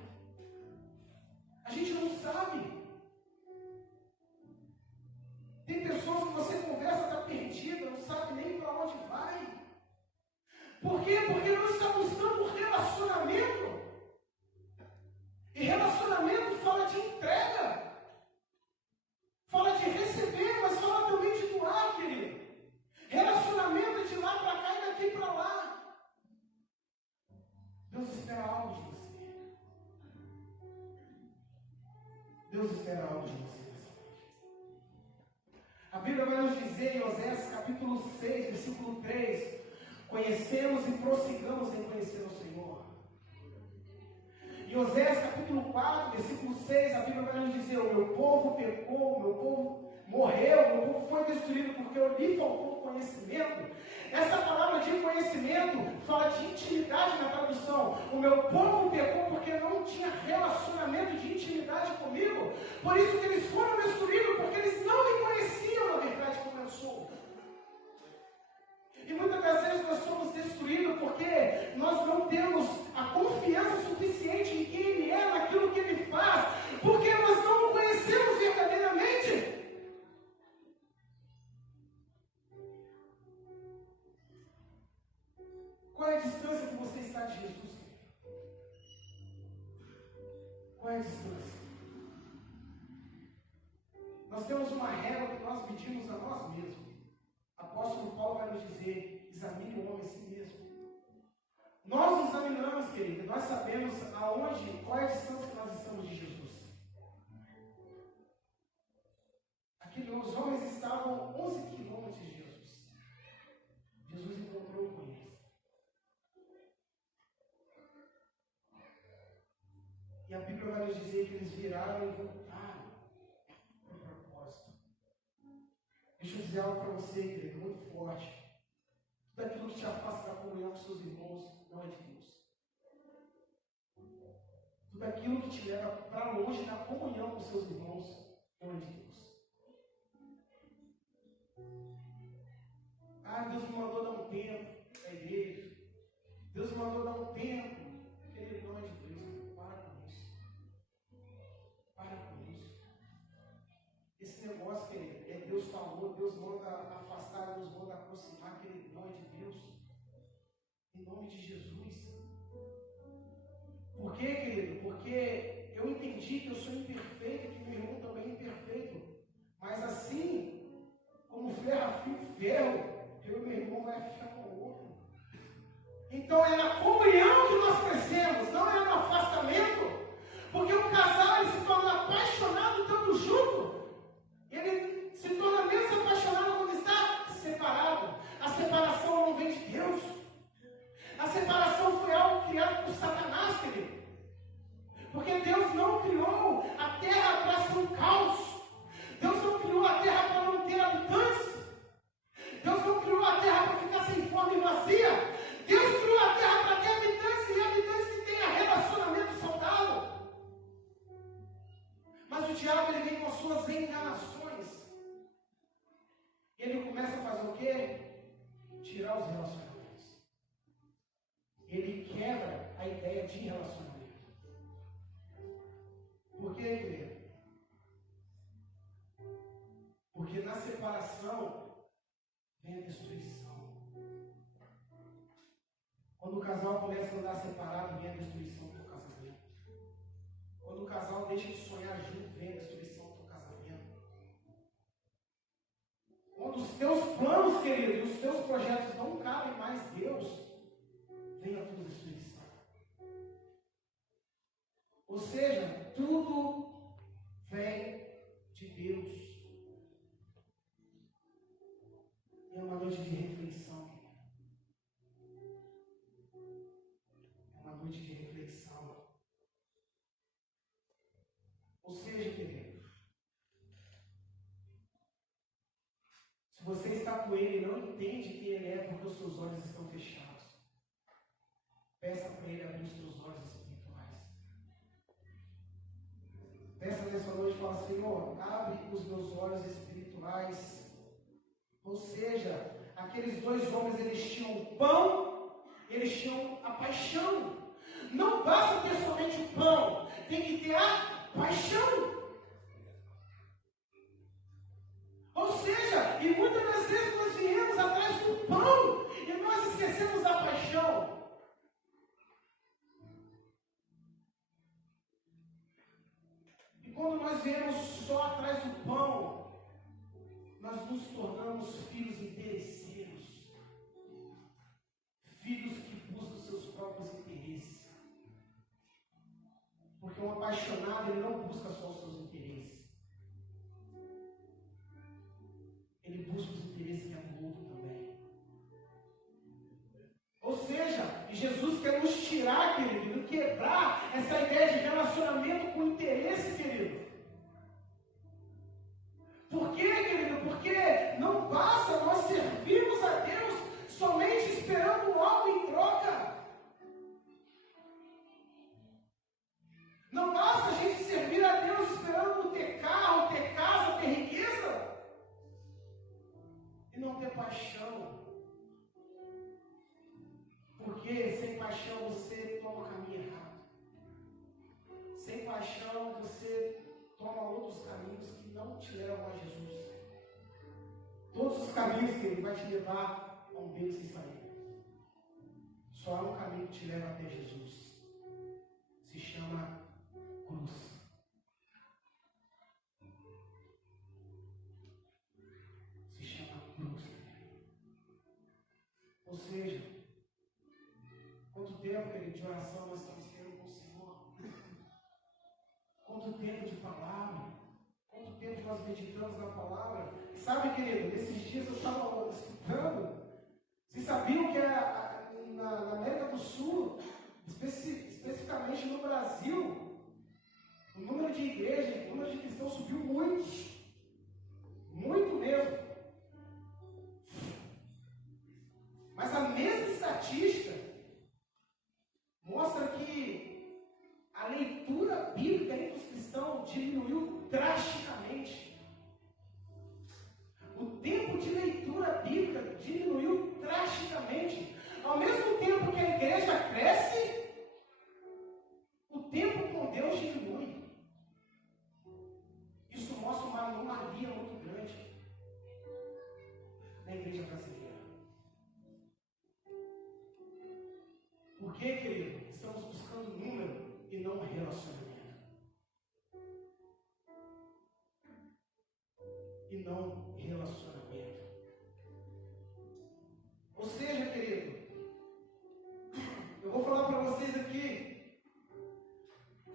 A gente não sabe. Tem pessoas que você conversa, está perdida, não sabe nem para onde vai. Por quê? Porque não está buscando relacionamento. E relacionamento fala de entrega. Fala de receber, mas fala também de doar, querido. Relacionamento é de lá para cá e daqui para lá. Deus espera algo de você. Deus espera algo de você. A Bíblia vai nos dizer em Oséias capítulo 6, versículo 3, conhecemos e prossigamos em conhecer o Senhor. Em Oséias capítulo 4, versículo 6, a Bíblia vai nos dizer, o meu povo pecou, o meu povo morreu, o meu povo foi destruído porque lhe faltou conhecimento. Essa palavra de conhecimento fala de intimidade na tradução. O meu povo pecou porque não tinha relacionamento de intimidade comigo. Por isso que eles foram destruídos, porque eles não me conheciam na verdade como eu sou. E muitas das vezes nós somos destruídos porque nós não temos a confiança suficiente em quem Ele é, naquilo que Ele faz, porque nós não o conhecemos verdadeiramente. Qual é a distância que você está de Jesus? Qual é a distância? Nós temos uma régua que nós medimos a nós mesmos. Apóstolo Paulo vai nos dizer: examine o homem a si mesmo. Nós nos examinamos, querido, nós sabemos aonde, qual é a distância que nós estamos de Jesus. Os homens estavam 11 quilômetros de Jesus. Jesus encontrou com eles. E a Bíblia vai nos dizer que eles viraram e voltaram para o propósito. Deixa eu dizer algo para você, querido, muito forte. Tudo aquilo que te afasta da comunhão com seus irmãos não é de Deus. Tudo aquilo que te leva para longe da comunhão com seus irmãos não é de Deus. Deus me mandou dar um tempo na igreja. Deus me mandou dar um tempo. Querido, não é de Deus. Para com isso. Para com isso. Esse negócio, querido, é Deus falou, Deus manda afastar, Deus manda aproximar, querido, não é de Deus. Em nome de Jesus. Por quê, querido? Porque eu entendi que eu sou imperfeito, que meu irmão também é imperfeito. Mas assim, como ferro afia ferro, eu e meu irmão vai afiar com o outro. Então é na comunhão que nós crescemos, não é no afastamento. Porque o casal ele se torna apaixonado tanto junto. Ele se torna menos apaixonado quando está separado. A separação não vem de Deus. A separação foi algo criado por Satanás, querido. Porque Deus não criou a terra para ser um caos. Deus não criou a terra para não ter habitantes. Deus não criou a terra para ficar sem fome e vazia. Deus criou a terra para ter habitantes e habitantes que tenham relacionamento saudável. Mas o diabo ele vem com as suas enganações. E ele começa a fazer o quê? Tirar os relacionamentos. Ele quebra a ideia de relacionamento. Por quê, querido? Porque na separação vem a destruição. Quando o casal começa a andar separado, vem a destruição do casamento. Quando o casal deixa de sonhar junto, vem a destruição do casamento. Quando os teus planos, querido, e os teus projetos não cabem mais Deus, vem a tua destruição. Ou seja, tudo vem de Deus. É uma noite de reflexão. É uma noite de reflexão. Ou seja, querido, se você está com Ele e não entende quem Ele é porque os seus olhos estão fechados, peça para Ele abrir os seus olhos espirituais. Peça nessa noite e fala: Senhor, abre os meus olhos espirituais. Ou seja, aqueles dois homens, eles tinham o pão, eles tinham a paixão. Não basta ter somente o pão, tem que ter a paixão. Ou seja, e muitas das vezes nós viemos atrás do pão e nós esquecemos da paixão. E quando nós viemos só atrás do pão, nós nos tornamos filhos interesseiros, filhos que buscam seus próprios interesses. Porque um apaixonado, ele não busca só os seus interesses, ele busca os interesses que é do outro também. Ou seja, Jesus quer nos tirar, querido, e quebrar essa ideia de relacionamento com interesse, querido. Por quê, querido? paixão você toma o caminho errado. Sem paixão você toma outros caminhos que não te levam a Jesus. Todos os caminhos que Ele vai te levar a um beco sem saída. Só há um caminho que te leva até Jesus. Se chama cruz. Se chama cruz. Ou seja, quanto tempo, querido, de oração nós estamos querendo com o Senhor? Quanto tempo de palavra? Quanto tempo nós meditamos na palavra? Sabe, querido, nesses dias eu estava estudando. Vocês sabiam que na América do Sul, especificamente no Brasil, o número de igrejas, o número de cristãos subiu muito. Muito mesmo. Mas a mesma estatística mostra que a leitura bíblica entre os cristãos diminuiu drasticamente. O tempo de leitura bíblica diminuiu drasticamente. Ao mesmo tempo que a igreja cresce, o tempo com Deus diminui. Isso mostra uma anomalia muito grande na igreja brasileira. Por que, querido? Estamos buscando número e não relacionamento. E não relacionamento. Ou seja, querido, eu vou falar para vocês aqui,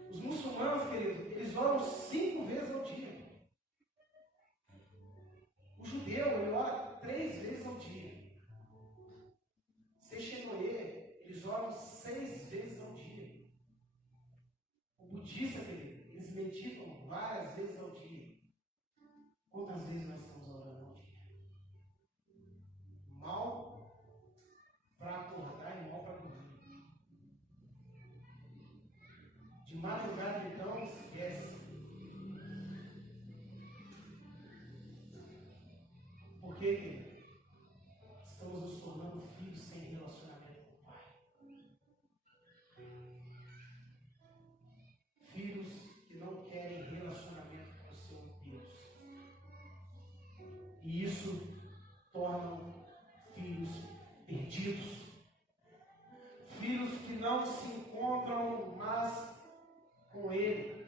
os muçulmanos, querido, eles oram 5 vezes ao dia. O judeu, ele ora 3 vezes ao dia. Sechenoê, eles oram 6 vezes ao dia. O budista, querido, eles meditam várias vezes ao dia. Quantas vezes nós estamos orando ao dia? Mal para acordar e mal para dormir. De madrugada, então, esquece. Por quê, querido? Estamos nos tornando filhos sem relacionamento com o Pai. Filhos que não querem relacionamento com o seu Deus. E isso torna filhos perdidos. Filhos que não se encontram mais com Ele.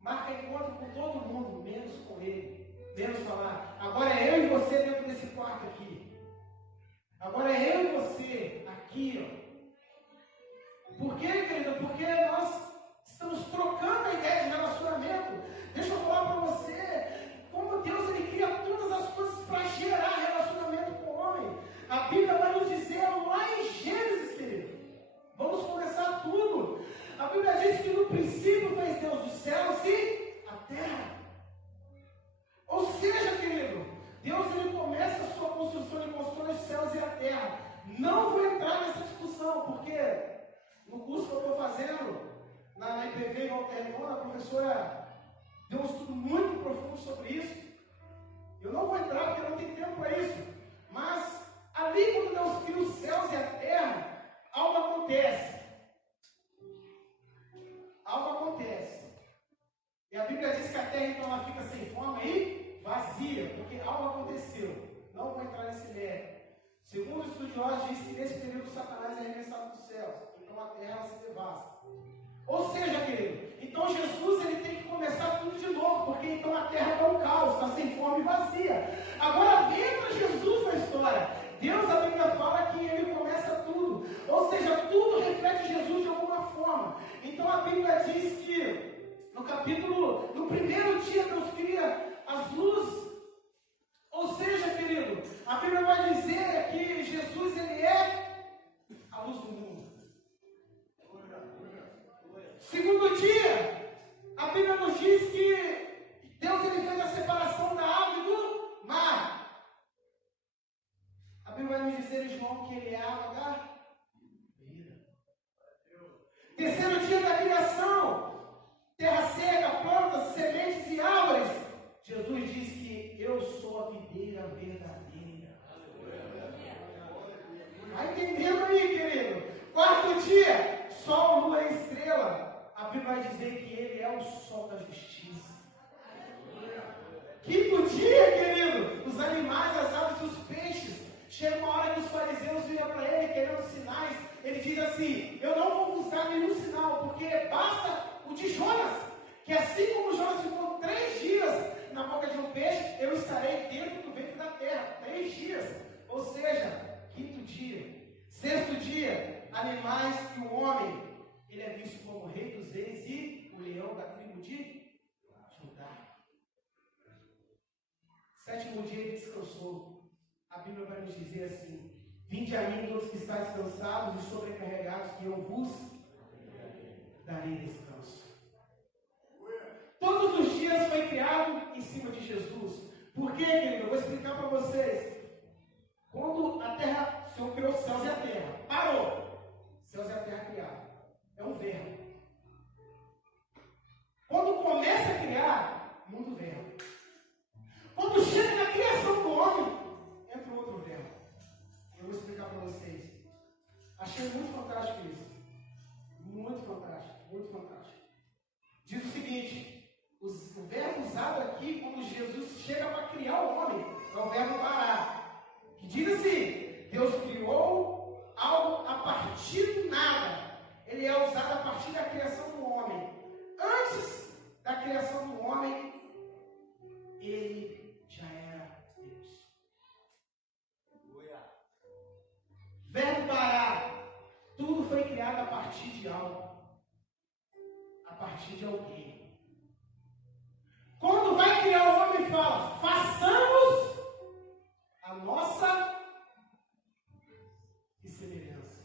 Marca encontro com todo mundo, menos com Ele. Menos falar, agora é eu e você dentro desse quarto aqui. Agora é eu e você aqui, ó. Por quê, querido? Porque nós estamos trocando a ideia de relacionamento. Deixa eu falar para você, como Deus ele cria todas as coisas para gerar relacionamento com o homem. A Bíblia vai nos dizer lá em Gênesis, querido. Vamos começar tudo. A Bíblia diz que no princípio fez Deus os céus e a terra. Ou seja, querido, Deus ele começa a sua construção, ele constrói os céus e a terra. Não vou entrar nessa discussão, porque no curso que eu estou fazendo, na IPV em Alternon, a professora deu um estudo muito profundo sobre isso. Eu não vou entrar porque não tem tempo para isso. Mas ali quando Deus cria os céus e a terra, algo acontece. Algo acontece. E a Bíblia diz que a terra então ela fica sem fome e vazia, porque algo aconteceu. Não vou entrar nesse mérito. Segundo os estudiosos, diz que nesse período Satanás é arremessado dos céus. Então a terra ela se devasta. Ou seja, querido, então Jesus ele tem que começar tudo de novo, porque então a terra está um caos, está sem fome e vazia. Agora entra Jesus na história. Deus, a Bíblia fala que ele começa tudo. Ou seja, tudo reflete Jesus de alguma forma. Então a Bíblia diz que no primeiro dia Deus cria as luzes. Ou seja, querido, a Bíblia vai dizer que Jesus ele é a luz do mundo. Segundo dia, a Bíblia nos diz que Deus ele fez a separação da água e do mar. A Bíblia vai nos dizer em João que ele é a água da vida. Terceiro dia da criação, terra seca, plantas, sementes e árvores. Jesus diz que eu sou a videira verdadeira. Vai entendendo aí, querido? Quarto dia, sol, lua e estrela. A Bíblia vai dizer que ele é o sol da justiça. Quinto dia, querido, os animais, as aves e os peixes. Chega uma hora que os fariseus viram para ele querendo sinais. Ele diz assim: eu não vou vos dar nenhum sinal, porque basta o de Jonas, que assim como Jonas ficou 3 dias na boca de um peixe, eu estarei dentro do ventre da terra. 3 dias. Ou seja, quinto dia. Sexto dia, animais e o homem. Ele é visto como o rei dos reis e o leão da tribo de Judá. Sétimo dia ele descansou. A Bíblia vai nos dizer assim: vinde a mim todos que estáis cansados e sobrecarregados, que eu vos darei descanso. Todos os dias foi criado em cima de Jesus. Por quê, querido? Eu vou explicar para vocês. Quando a terra, o Senhor criou os céus e a terra, parou. Céus e a terra criaram. É um verbo. Quando começa a criar, muda o verbo. Quando chega na criação do homem, entra um outro verbo. Eu vou explicar para vocês. Achei muito fantástico isso. Muito fantástico, muito fantástico. Diz o seguinte: o verbo usado aqui, quando Jesus chega para criar o homem, é o verbo parar. Que diz assim: Deus criou algo a partir do nada. Ele é usado a partir da criação do homem. Antes da criação do homem, ele já era Deus. Verbo parar. Tudo foi criado a partir de algo. A partir de alguém. Quando vai criar o homem, fala: façamos a nossa semelhança.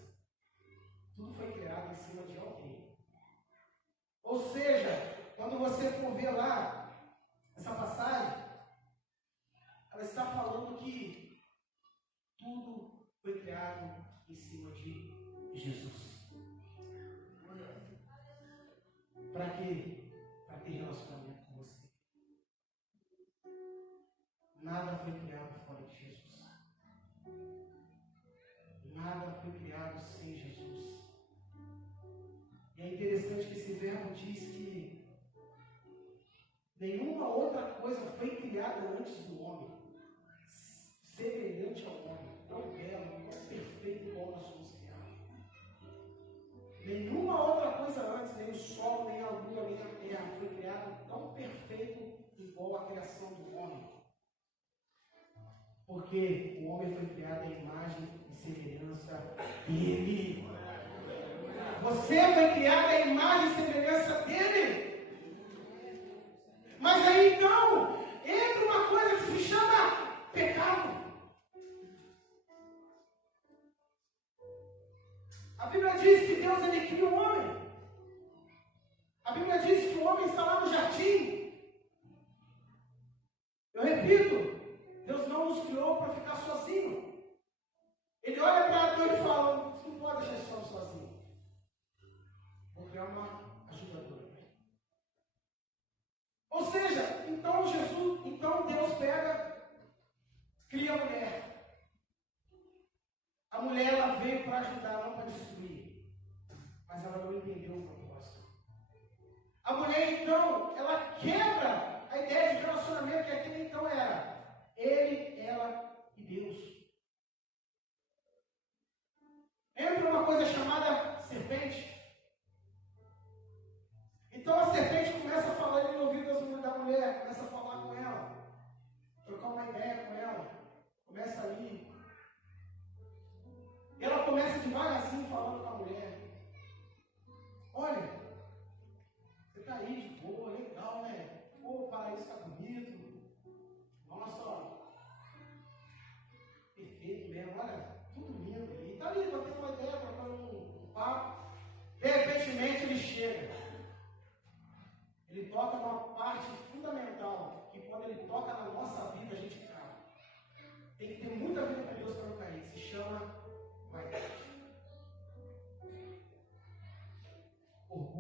Tudo foi criado em cima de alguém. Ou seja, quando você for ver lá essa passagem, ela está falando que tudo foi criado em cima de Jesus. Para quê? Para ter relacionamento com você. Nada foi criado fora de Jesus. Nada foi criado sem Jesus. E é interessante que esse verbo diz que nenhuma outra coisa foi criada antes do homem, semelhante ao homem, tão belo, tão perfeito igual nós somos criados. Nenhuma outra coisa antes, nem o sol, nem a lua, nem a terra, foi criado tão perfeito igual a criação do homem. Porque o homem foi criado à imagem e semelhança dele. Você foi criado à imagem e semelhança dele. Mas aí então, entra uma coisa que se chama pecado. A Bíblia diz que Deus ele cria o homem. A Bíblia diz que o homem está lá no jardim. Eu repito, Deus não nos criou para ficar sozinho. Ele olha para Adão e fala: você não pode deixar esse homem sozinho. Vou criar uma ajudadora. Ou seja, então Deus cria a mulher. A mulher ela veio para ajudar, não para destruir. Mas ela não entendeu o propósito. A mulher então, ela quebra a ideia de relacionamento que aquele então era ele, ela e Deus. Entra uma coisa chamada serpente. Então a serpente começa a falar no ouvido da mulher, começa a falar com ela, trocar uma ideia com ela, começa ali. E ela começa devagarzinho falando com a mulher: olha, você está aí de boa, legal, né? Pô, o paraíso está bonito. Nossa, ó, perfeito mesmo, olha, tudo lindo. E está ali, batendo uma ideia, trocando um papo. De repente ele chega. Ele toca numa parte fundamental, que quando ele toca na nossa vida, a gente cai. Tem que ter muita vida com Deus para não cair. Se chama vaidade. Orgulho.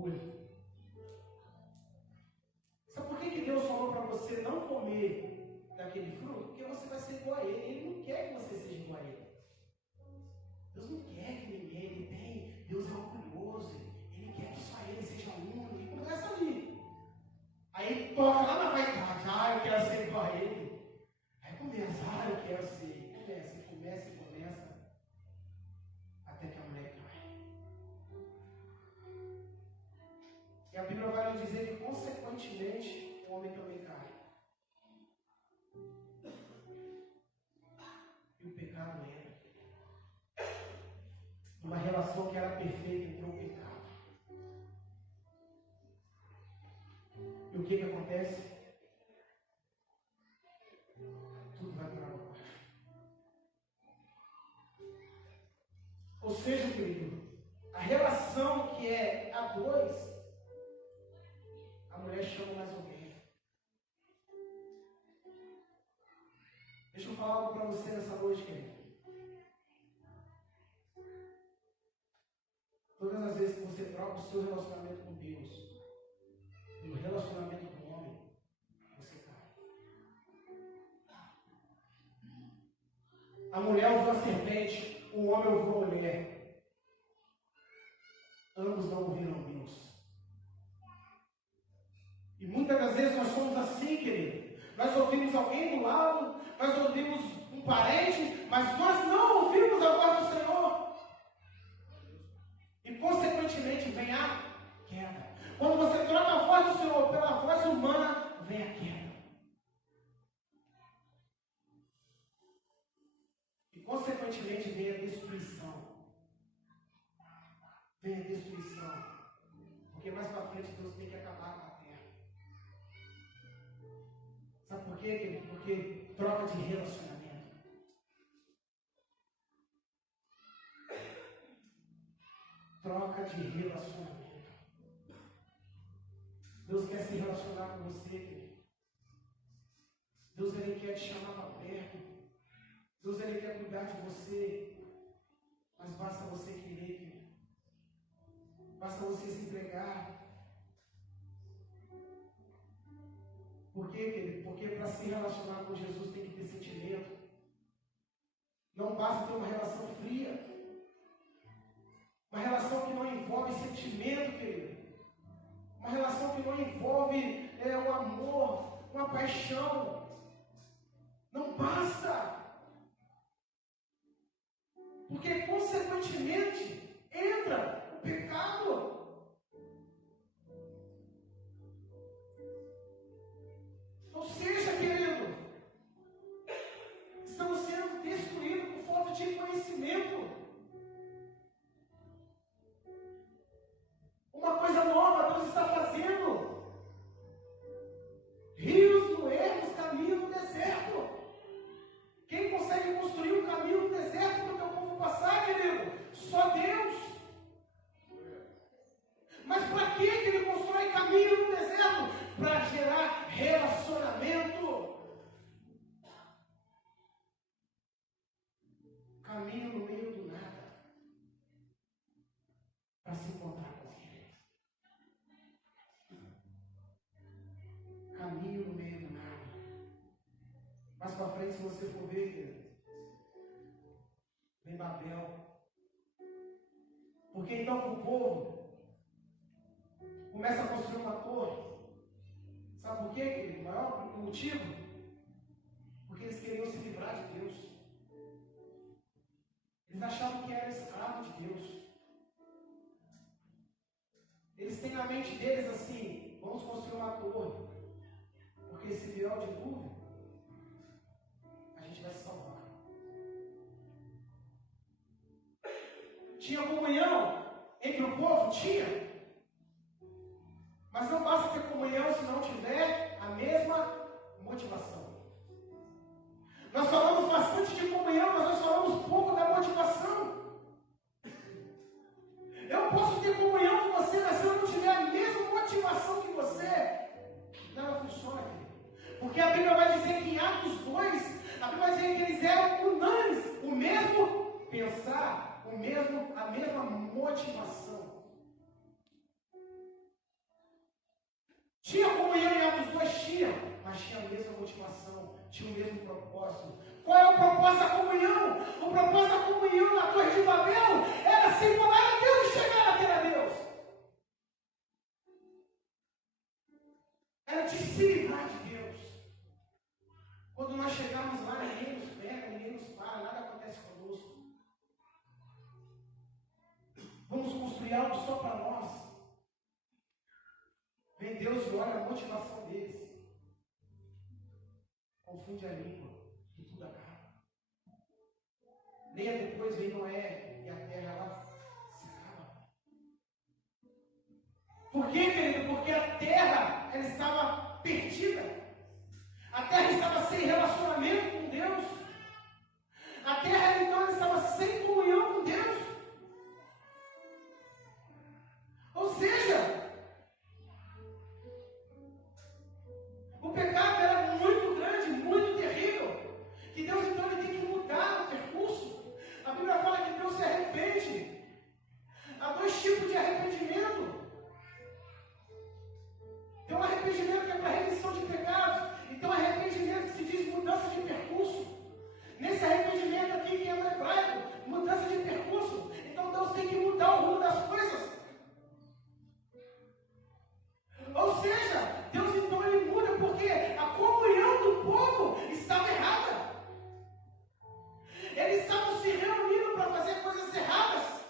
consequentemente, o homem também cai. E o pecado entra. Uma relação que era perfeita, entrou o pecado. E o que acontece? Tudo vai para água abaixo. Ou seja, querido, a relação que é a dois, a mulher chama mais alguém. Deixa eu falar algo para você nessa noite, querido. Todas as vezes que você troca o seu relacionamento com Deus, no relacionamento com o homem, você cai. A mulher ouviu a serpente, o homem ouviu a mulher. Ambos não ouviram Deus. E muitas das vezes nós somos assim, querido. Nós ouvimos alguém do lado, nós ouvimos um parente, mas nós não ouvimos a voz do Senhor. E consequentemente vem a queda. Quando você troca a voz do Senhor pela voz humana, vem a queda. E consequentemente vem a destruição. Vem a destruição. Porque mais para frente Deus tem que acabar com a terra. Sabe por quê, querido? Porque troca de relacionamento. Troca de relacionamento. Deus quer se relacionar com você, querido. Deus, Ele quer te chamar para perto. Deus, Ele quer cuidar de você. Mas basta você querer, querido. Basta você se entregar. Por quê, querido? Porque para se relacionar com Jesus tem que ter sentimento. Não basta ter uma relação fria. Uma relação que não envolve sentimento, querido. Uma relação que não envolve o amor, uma paixão. Não basta. Porque, consequentemente, entra o pecado. Ou seja, querido, estamos sendo destruídos por falta de conhecimento. Uma coisa nova Deus está fazendo. Rios no ermos, caminho no deserto. Quem consegue construir um caminho no deserto para o teu povo passar, querido? Só Deus. Mas para que Ele constrói caminho no deserto? Para gerar relacionamento. Caminho no meio do nada. Para se encontrar com Ele. Caminho no meio do nada. Mais para frente, se você for ver, querido, vem Babel. Porque então o povo começa a construir uma torre. Sabe por quê, querido? O maior motivo? Porque eles queriam se livrar de Deus. Eles achavam que eram escravos de Deus. Eles têm na mente deles assim: vamos construir uma torre. Porque se vier o dilúvio, a gente vai se salvar. Tinha comunhão entre o povo? Tinha. Mas não basta ter comunhão se não tiver a mesma motivação. Nós falamos bastante de comunhão, mas nós falamos pouco da motivação. Eu posso ter comunhão com você, mas se eu não tiver a mesma motivação que você, nada funciona, querido. Porque a Bíblia vai dizer que em Atos 2, a Bíblia vai dizer que eles eram unânimes, o mesmo pensar, a mesma motivação. Tinha comunhão em Atos 2? Tinha, mas tinha a mesma motivação, tinha o mesmo propósito. Qual é o propósito da comunhão? O propósito da comunhão na Torre de Babel era se igualar a Deus e chegar até a Deus. Era de se livrar de Deus. Quando nós chegarmos lá, ninguém nos pega, ninguém nos para, nada acontece conosco. Vamos construir algo só para nós. Vem Deus Deus e olha a motivação deles, confunde a língua e tudo acaba. Leia depois, vem Noé e a terra ela se acaba. Por quê, querido? Porque a terra ela estava perdida. A terra estava sem relacionamento com Deus. A terra então ela estava sem comunhão com Deus. Ou seja, o pecado era muito grande, muito terrível, que Deus então ele tem que mudar o percurso. A Bíblia fala que Deus se arrepende. Há dois tipos de arrependimento. Tem um arrependimento que é para remissão de pecados, e tem um arrependimento que se diz mudança de percurso. Nesse arrependimento aqui, que é no hebraico, mudança de percurso. Então Deus tem que mudar o rumo das coisas. Ou seja, Deus então ele muda porque a comunhão do povo estava errada. Eles estavam se reunindo para fazer coisas erradas.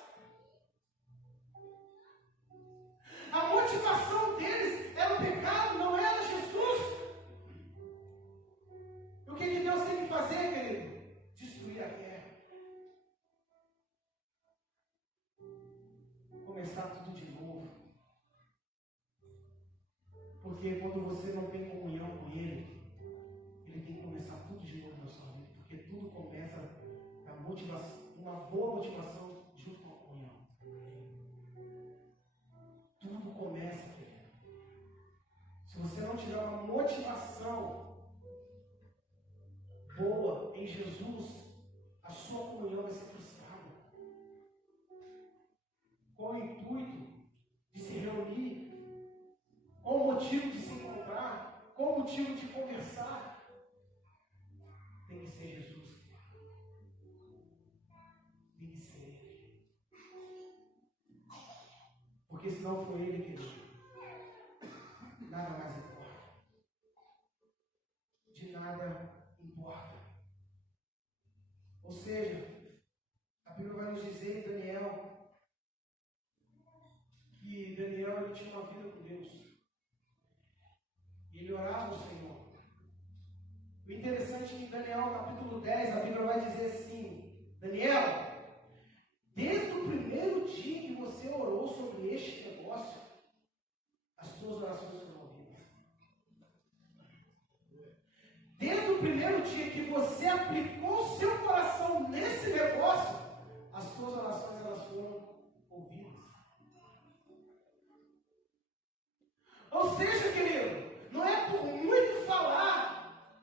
A motivação deles era o pecado, não era Jesus. E o que Deus tem que fazer, querido? Destruir a guerra. Começar tudo de novo. Porque quando você não tem comunhão com Ele, Ele tem que começar tudo de novo na sua vida. Porque tudo começa da motivação, uma boa motivação junto com a comunhão. Tudo começa, querido. Se você não tiver uma motivação boa em Jesus, a sua comunhão vai ser frustrada. Com o intuito de se reunir, com o motivo de se encontrar, com o motivo de conversar, tem que ser Jesus. Tem que ser Ele. Porque se não for Ele, querido, nada mais importa. De nada importa. Ou seja, a Bíblia vai nos dizer em Daniel que Daniel ele tinha uma vida com Deus. E ele orava ao Senhor. O interessante é que em Daniel capítulo 10 a Bíblia vai dizer assim: Daniel, desde o primeiro dia que você orou sobre este negócio, as tuas orações foram ouvidas. Desde o primeiro dia que você aplicou o seu coração nesse negócio, as tuas orações elas foram ouvidas. Ou seja, querido, não é por muito falar,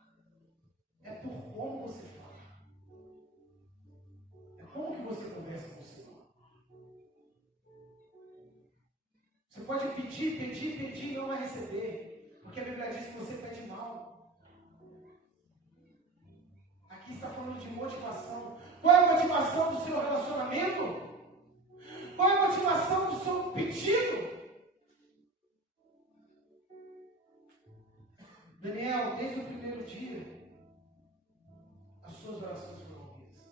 é por como você fala. É como que você conversa com o Senhor. Você pode pedir e não vai receber, porque a Bíblia diz que você pede mal. Aqui está falando de motivação. Qual é a motivação do seu relacionamento? Qual é a motivação do seu pedido? Daniel, desde o primeiro dia, as suas orações foram ouvidas.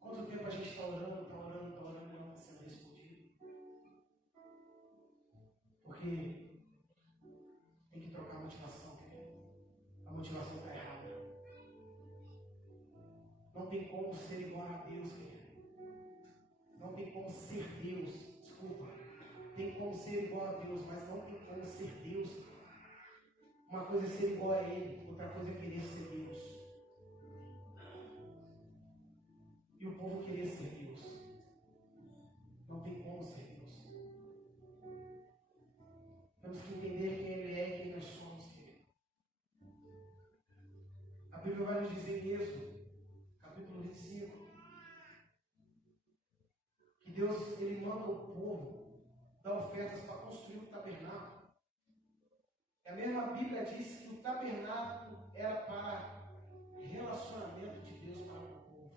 Quanto tempo a gente está orando e não está sendo respondido? Porque tem que trocar a motivação, querido. A motivação está errada. Não tem como ser igual a Deus, querido. Não tem como ser Deus. Desculpa. Tem como ser igual a Deus, mas não tem como ser Deus. Uma coisa é ser igual a Ele, outra coisa é querer ser Deus. E o povo queria ser Deus. Não tem como ser Deus. Temos que entender quem Ele é e quem nós somos, querido. A Bíblia vai nos dizer em Êxodo, capítulo 25, que Deus ele manda o povo dar ofertas para construir o tabernáculo. E a mesma Bíblia diz que o tabernáculo era para relacionamento de Deus para o povo.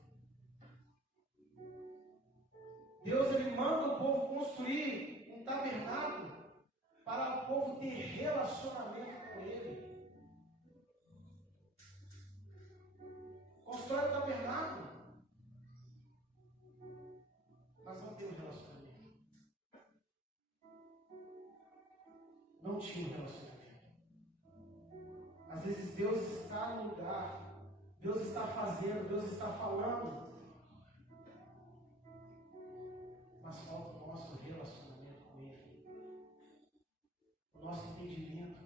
Deus ele manda o povo construir um tabernáculo para o povo ter relacionamento com Ele. Constrói o tabernáculo, mas não tem um relacionamento. não tinha um relacionamento. Às vezes Deus está no lugar, Deus está fazendo, Deus está falando, mas falta o nosso relacionamento com Ele, o nosso entendimento.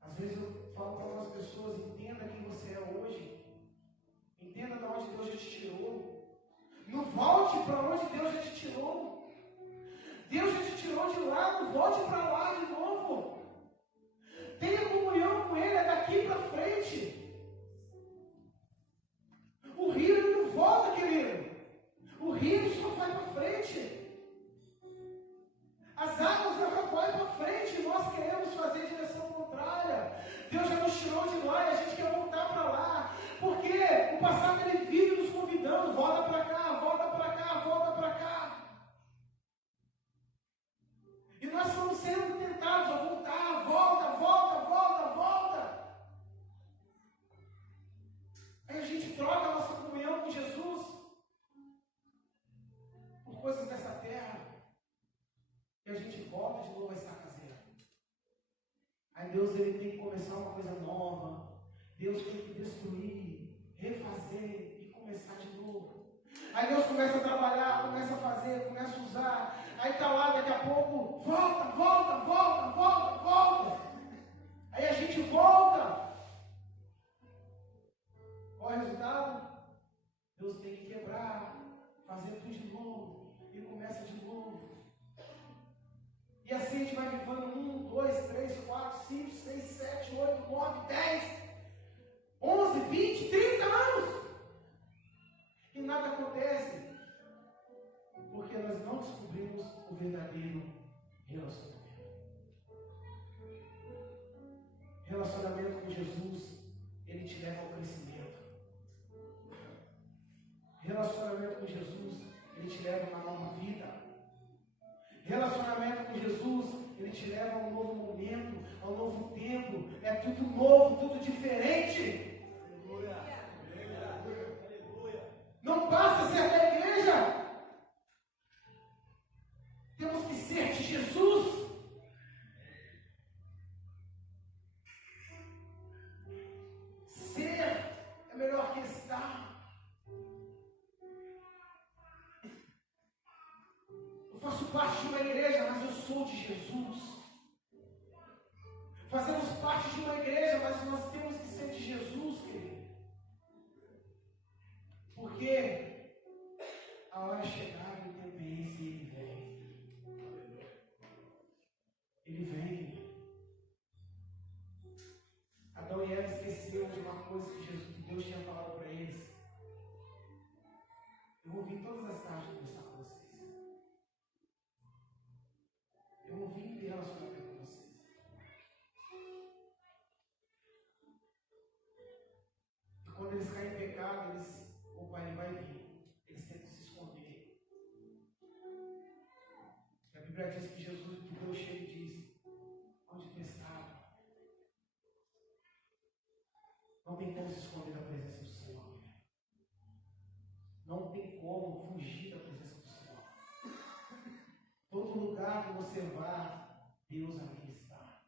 Às vezes eu falo para algumas pessoas: entenda quem você é hoje, entenda de onde Deus já te tirou, não volte para onde Deus já te tirou. Deus já te tirou de lá, não volte para lá de novo. Tenha comunhão com Ele, é daqui para frente. O rio ele não volta, querido. O rio só vai para frente. As águas não vão para frente. Nós queremos fazer direção contrária. Deus já nos tirou de lá e a gente quer voltar para lá. Porque o passado ele vive nos convidando: volta para cá, volta para cá, volta para cá. E nós estamos sendo tentados a voltar, volta, volta, volta, volta. Aí a gente troca a nossa comunhão com Jesus por coisas dessa terra. E a gente volta de novo a estaca zero. Aí Deus ele tem que começar uma coisa nova. Deus tem que destruir, refazer e começar de novo. Aí Deus começa a trabalhar, começa a fazer, começa a usar. Aí está lá, daqui a pouco, volta, volta, volta, volta, volta. Aí a gente volta. Qual é o resultado? Deus tem que quebrar, fazer tudo de novo, e começa de novo. E assim a gente vai vivendo 1, 2, 3, 4, 5, 6, 7, 8, 9, 10, 11, 20, 30 anos. E nada acontece. Porque nós não descobrimos o verdadeiro relacionamento. Relacionamento com Jesus, ele te leva ao crescimento. Relacionamento com Jesus, ele te leva a uma nova vida. Relacionamento com Jesus, ele te leva a um novo momento, a um novo tempo. É tudo novo, tudo diferente. Não basta ser da igreja. Temos que ser de Jesus. Ser é melhor que estar. Eu faço parte de uma igreja, mas eu sou de Jesus. Fazemos parte de uma igreja, mas nós temos que ser de Jesus, querido. Porque a hora é chegada, o tempo é esse e ele vem. Ele vem. Adão e Eva esqueceram de uma coisa que Deus tinha falado para eles. Eu vou vir todas as tardes conversar com vocês. Eu vou vir ter relacionamento com vocês. E quando eles caem em pecado, o Pai vai vir. Eles tentam se esconder. A Bíblia diz que Deus chega e diz: onde tu estava? Não tem como se esconder da presença do Senhor. Não tem como fugir da presença do Senhor. Todo lugar que você vá, Deus ali está.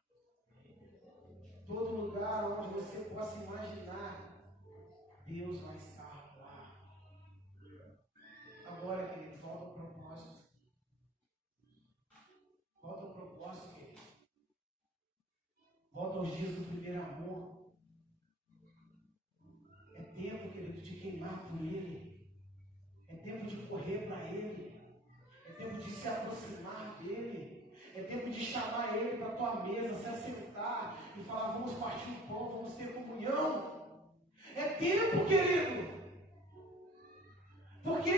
Todo lugar onde você possa imaginar, Deus vai estar lá. Agora, querido, volta ao propósito. Volta ao propósito, querido. Volta aos dias do primeiro amor. É tempo, querido, de queimar por Ele. É tempo de correr para Ele. É tempo de se aproximar dEle. É tempo de chamar Ele para a tua mesa, se assentar e falar: vamos partir o pão, vamos ter comunhão. É tempo, querido. Porque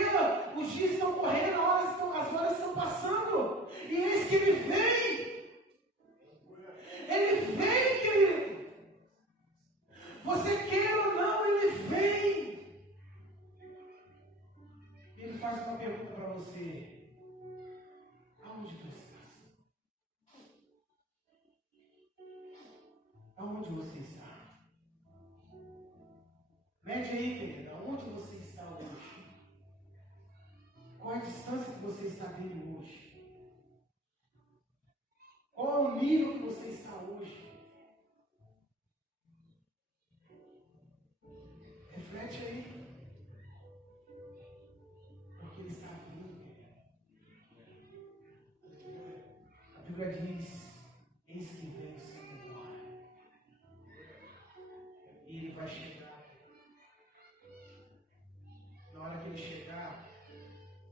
os dias estão correndo, as horas estão passando. E eis que Ele vem. Ele vem, querido. Você queira ou não, Ele vem. Ele faz uma pergunta para você: aonde tu estás? Aonde você está? Mede aí, querido, aonde você está hoje? Qual é a distância que você está dele hoje? o nível que você está hoje. Reflete aí. Porque ele está vindo. A Bíblia diz: eis que vem sem demora. E ele vai chegar. Na hora que ele chegar,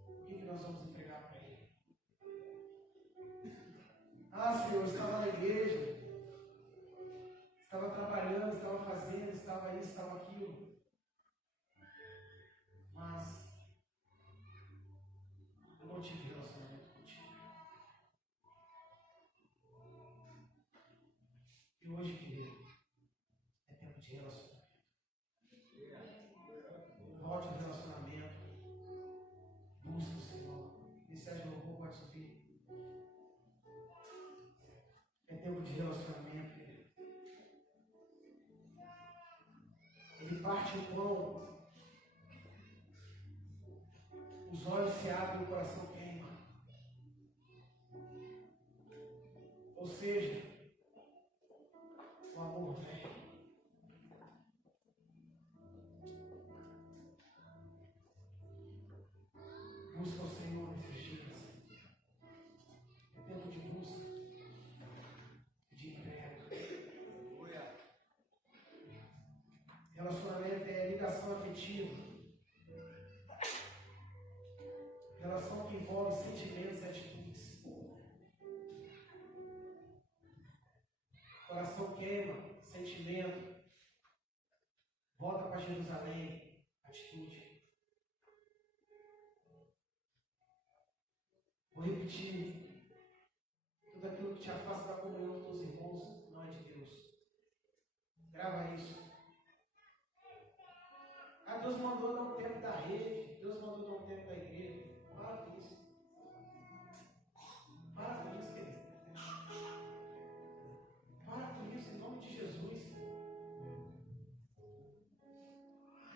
o que nós vamos entregar para ele? Ah, Senhor, eu estava na igreja, estava trabalhando, estava fazendo, estava isso, estava aquilo. Mas eu não tive relacionamento contigo. E hoje, querido, é tempo de relacionamento. Volte ao relacionamento. Busque o Senhor. Ministério de louvor pode subir. É tempo de relacionamento, querido. Ele parte o pão. Os olhos se abrem e o coração queima. Ou seja, o amor vem. Busca o Senhor nesses dias. É tempo de busca, de entrega. Relacionamento é ligação afetiva. Relação que envolve sentimentos e atitudes. Coração queima, sentimento. Volta para Jerusalém, atitude. Vou repetir. Tudo aquilo que te afasta da comunhão com os irmãos não é de Deus. Grava isso. Ah, Deus mandou dar um tempo da rede. Deus mandou dar um tempo da igreja. Para com isso. Para com isso, querido. Para com isso, em nome de Jesus.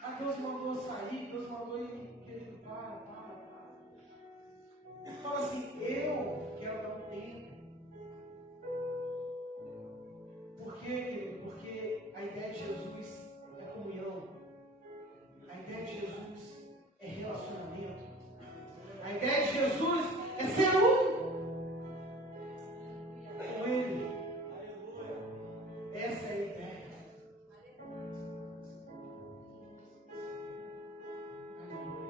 Ah, Deus mandou sair. Deus mandou ir. Querido, para. Fala assim, eu quero dar um tempo. Por quê, querido? Porque a ideia de Jesus é comunhão. A ideia de Jesus é relacionamento. A ideia de Jesus é ser um com Ele. Essa é a ideia. Aleluia.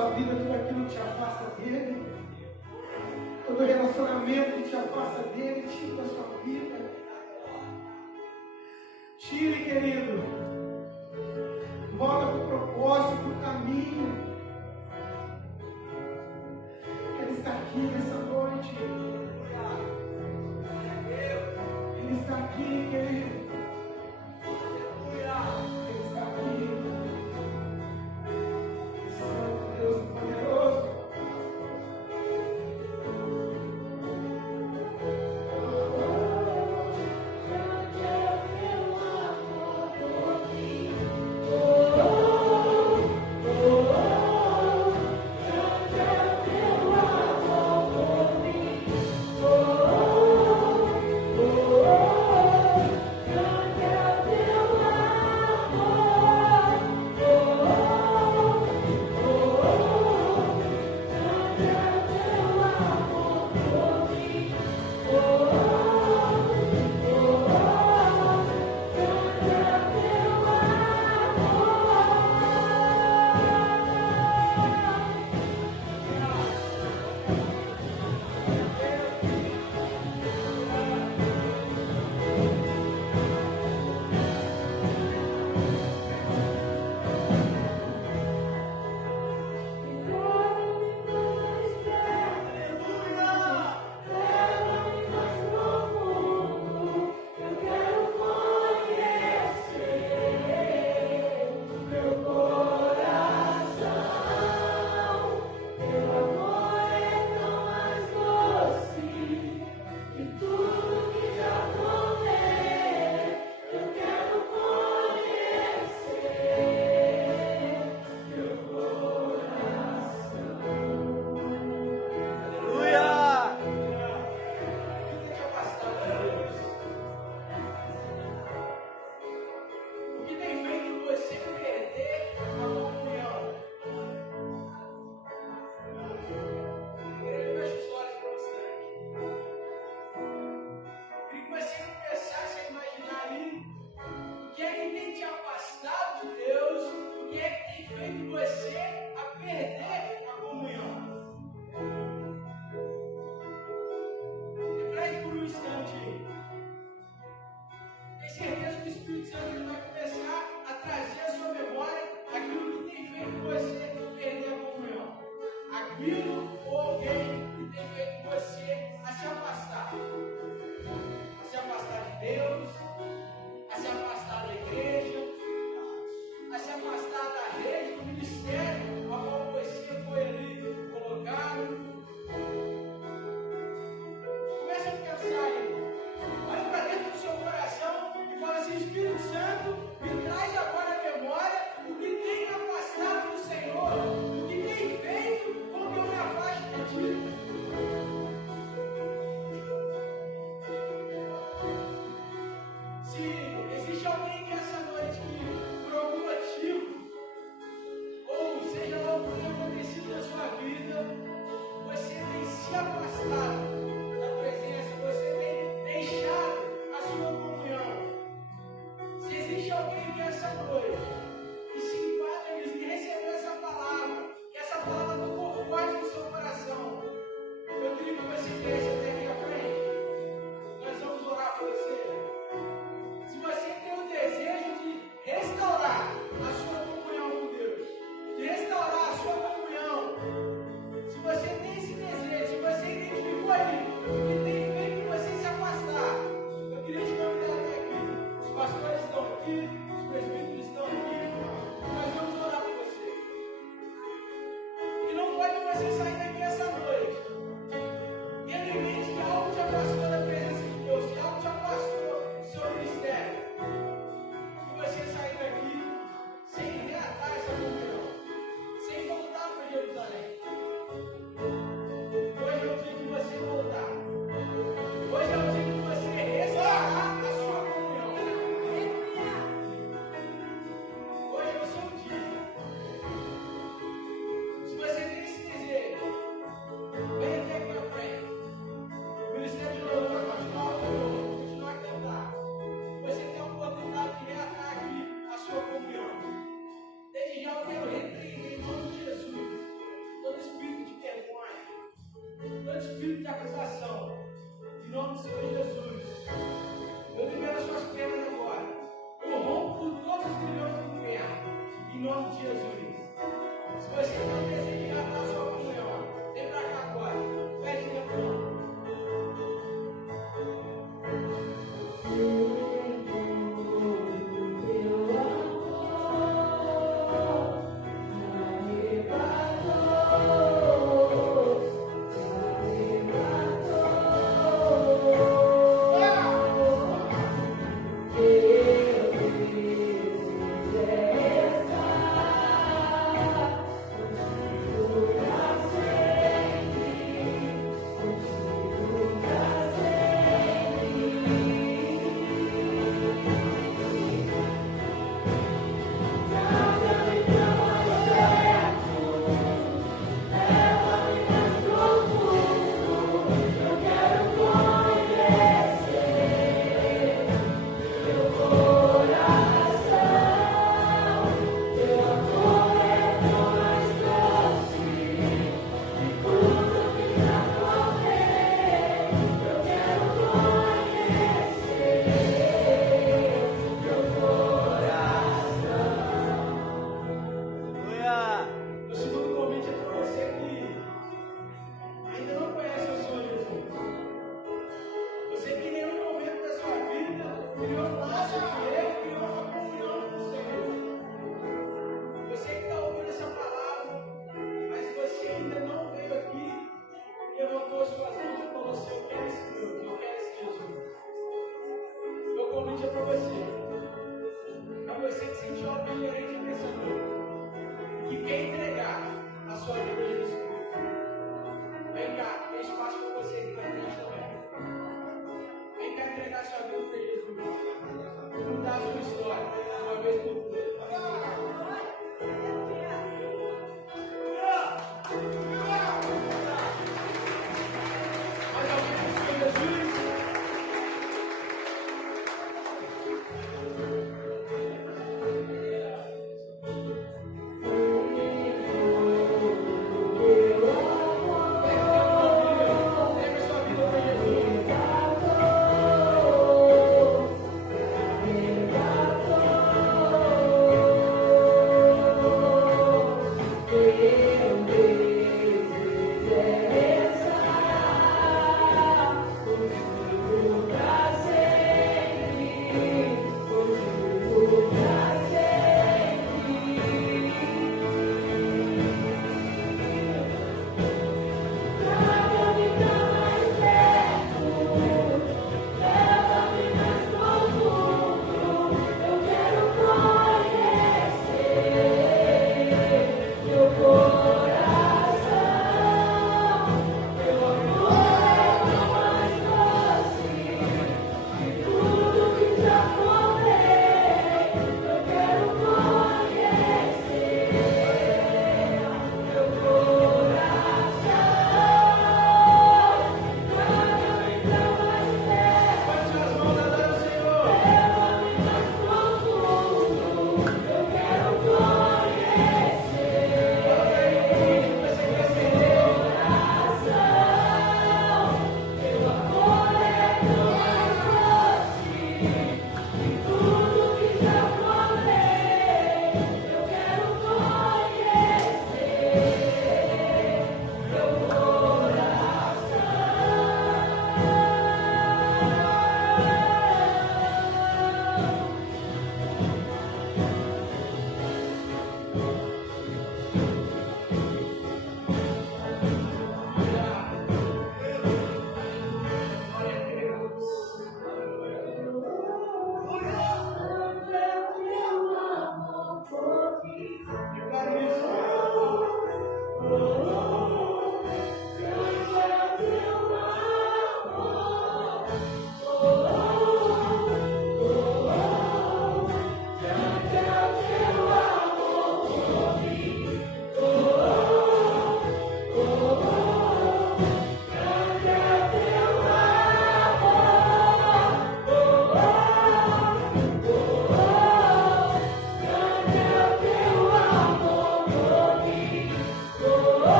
sua vida tudo aquilo que te afasta dele. Todo relacionamento que te afasta dele, tire da sua vida. Tire, querido. Volta para o propósito, para o caminho. Ele está aqui nessa noite. Ele está aqui, querido. Ele está aqui. Santo Deus poderoso. Os pastores estão aqui, os presbíteros estão aqui.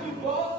de volta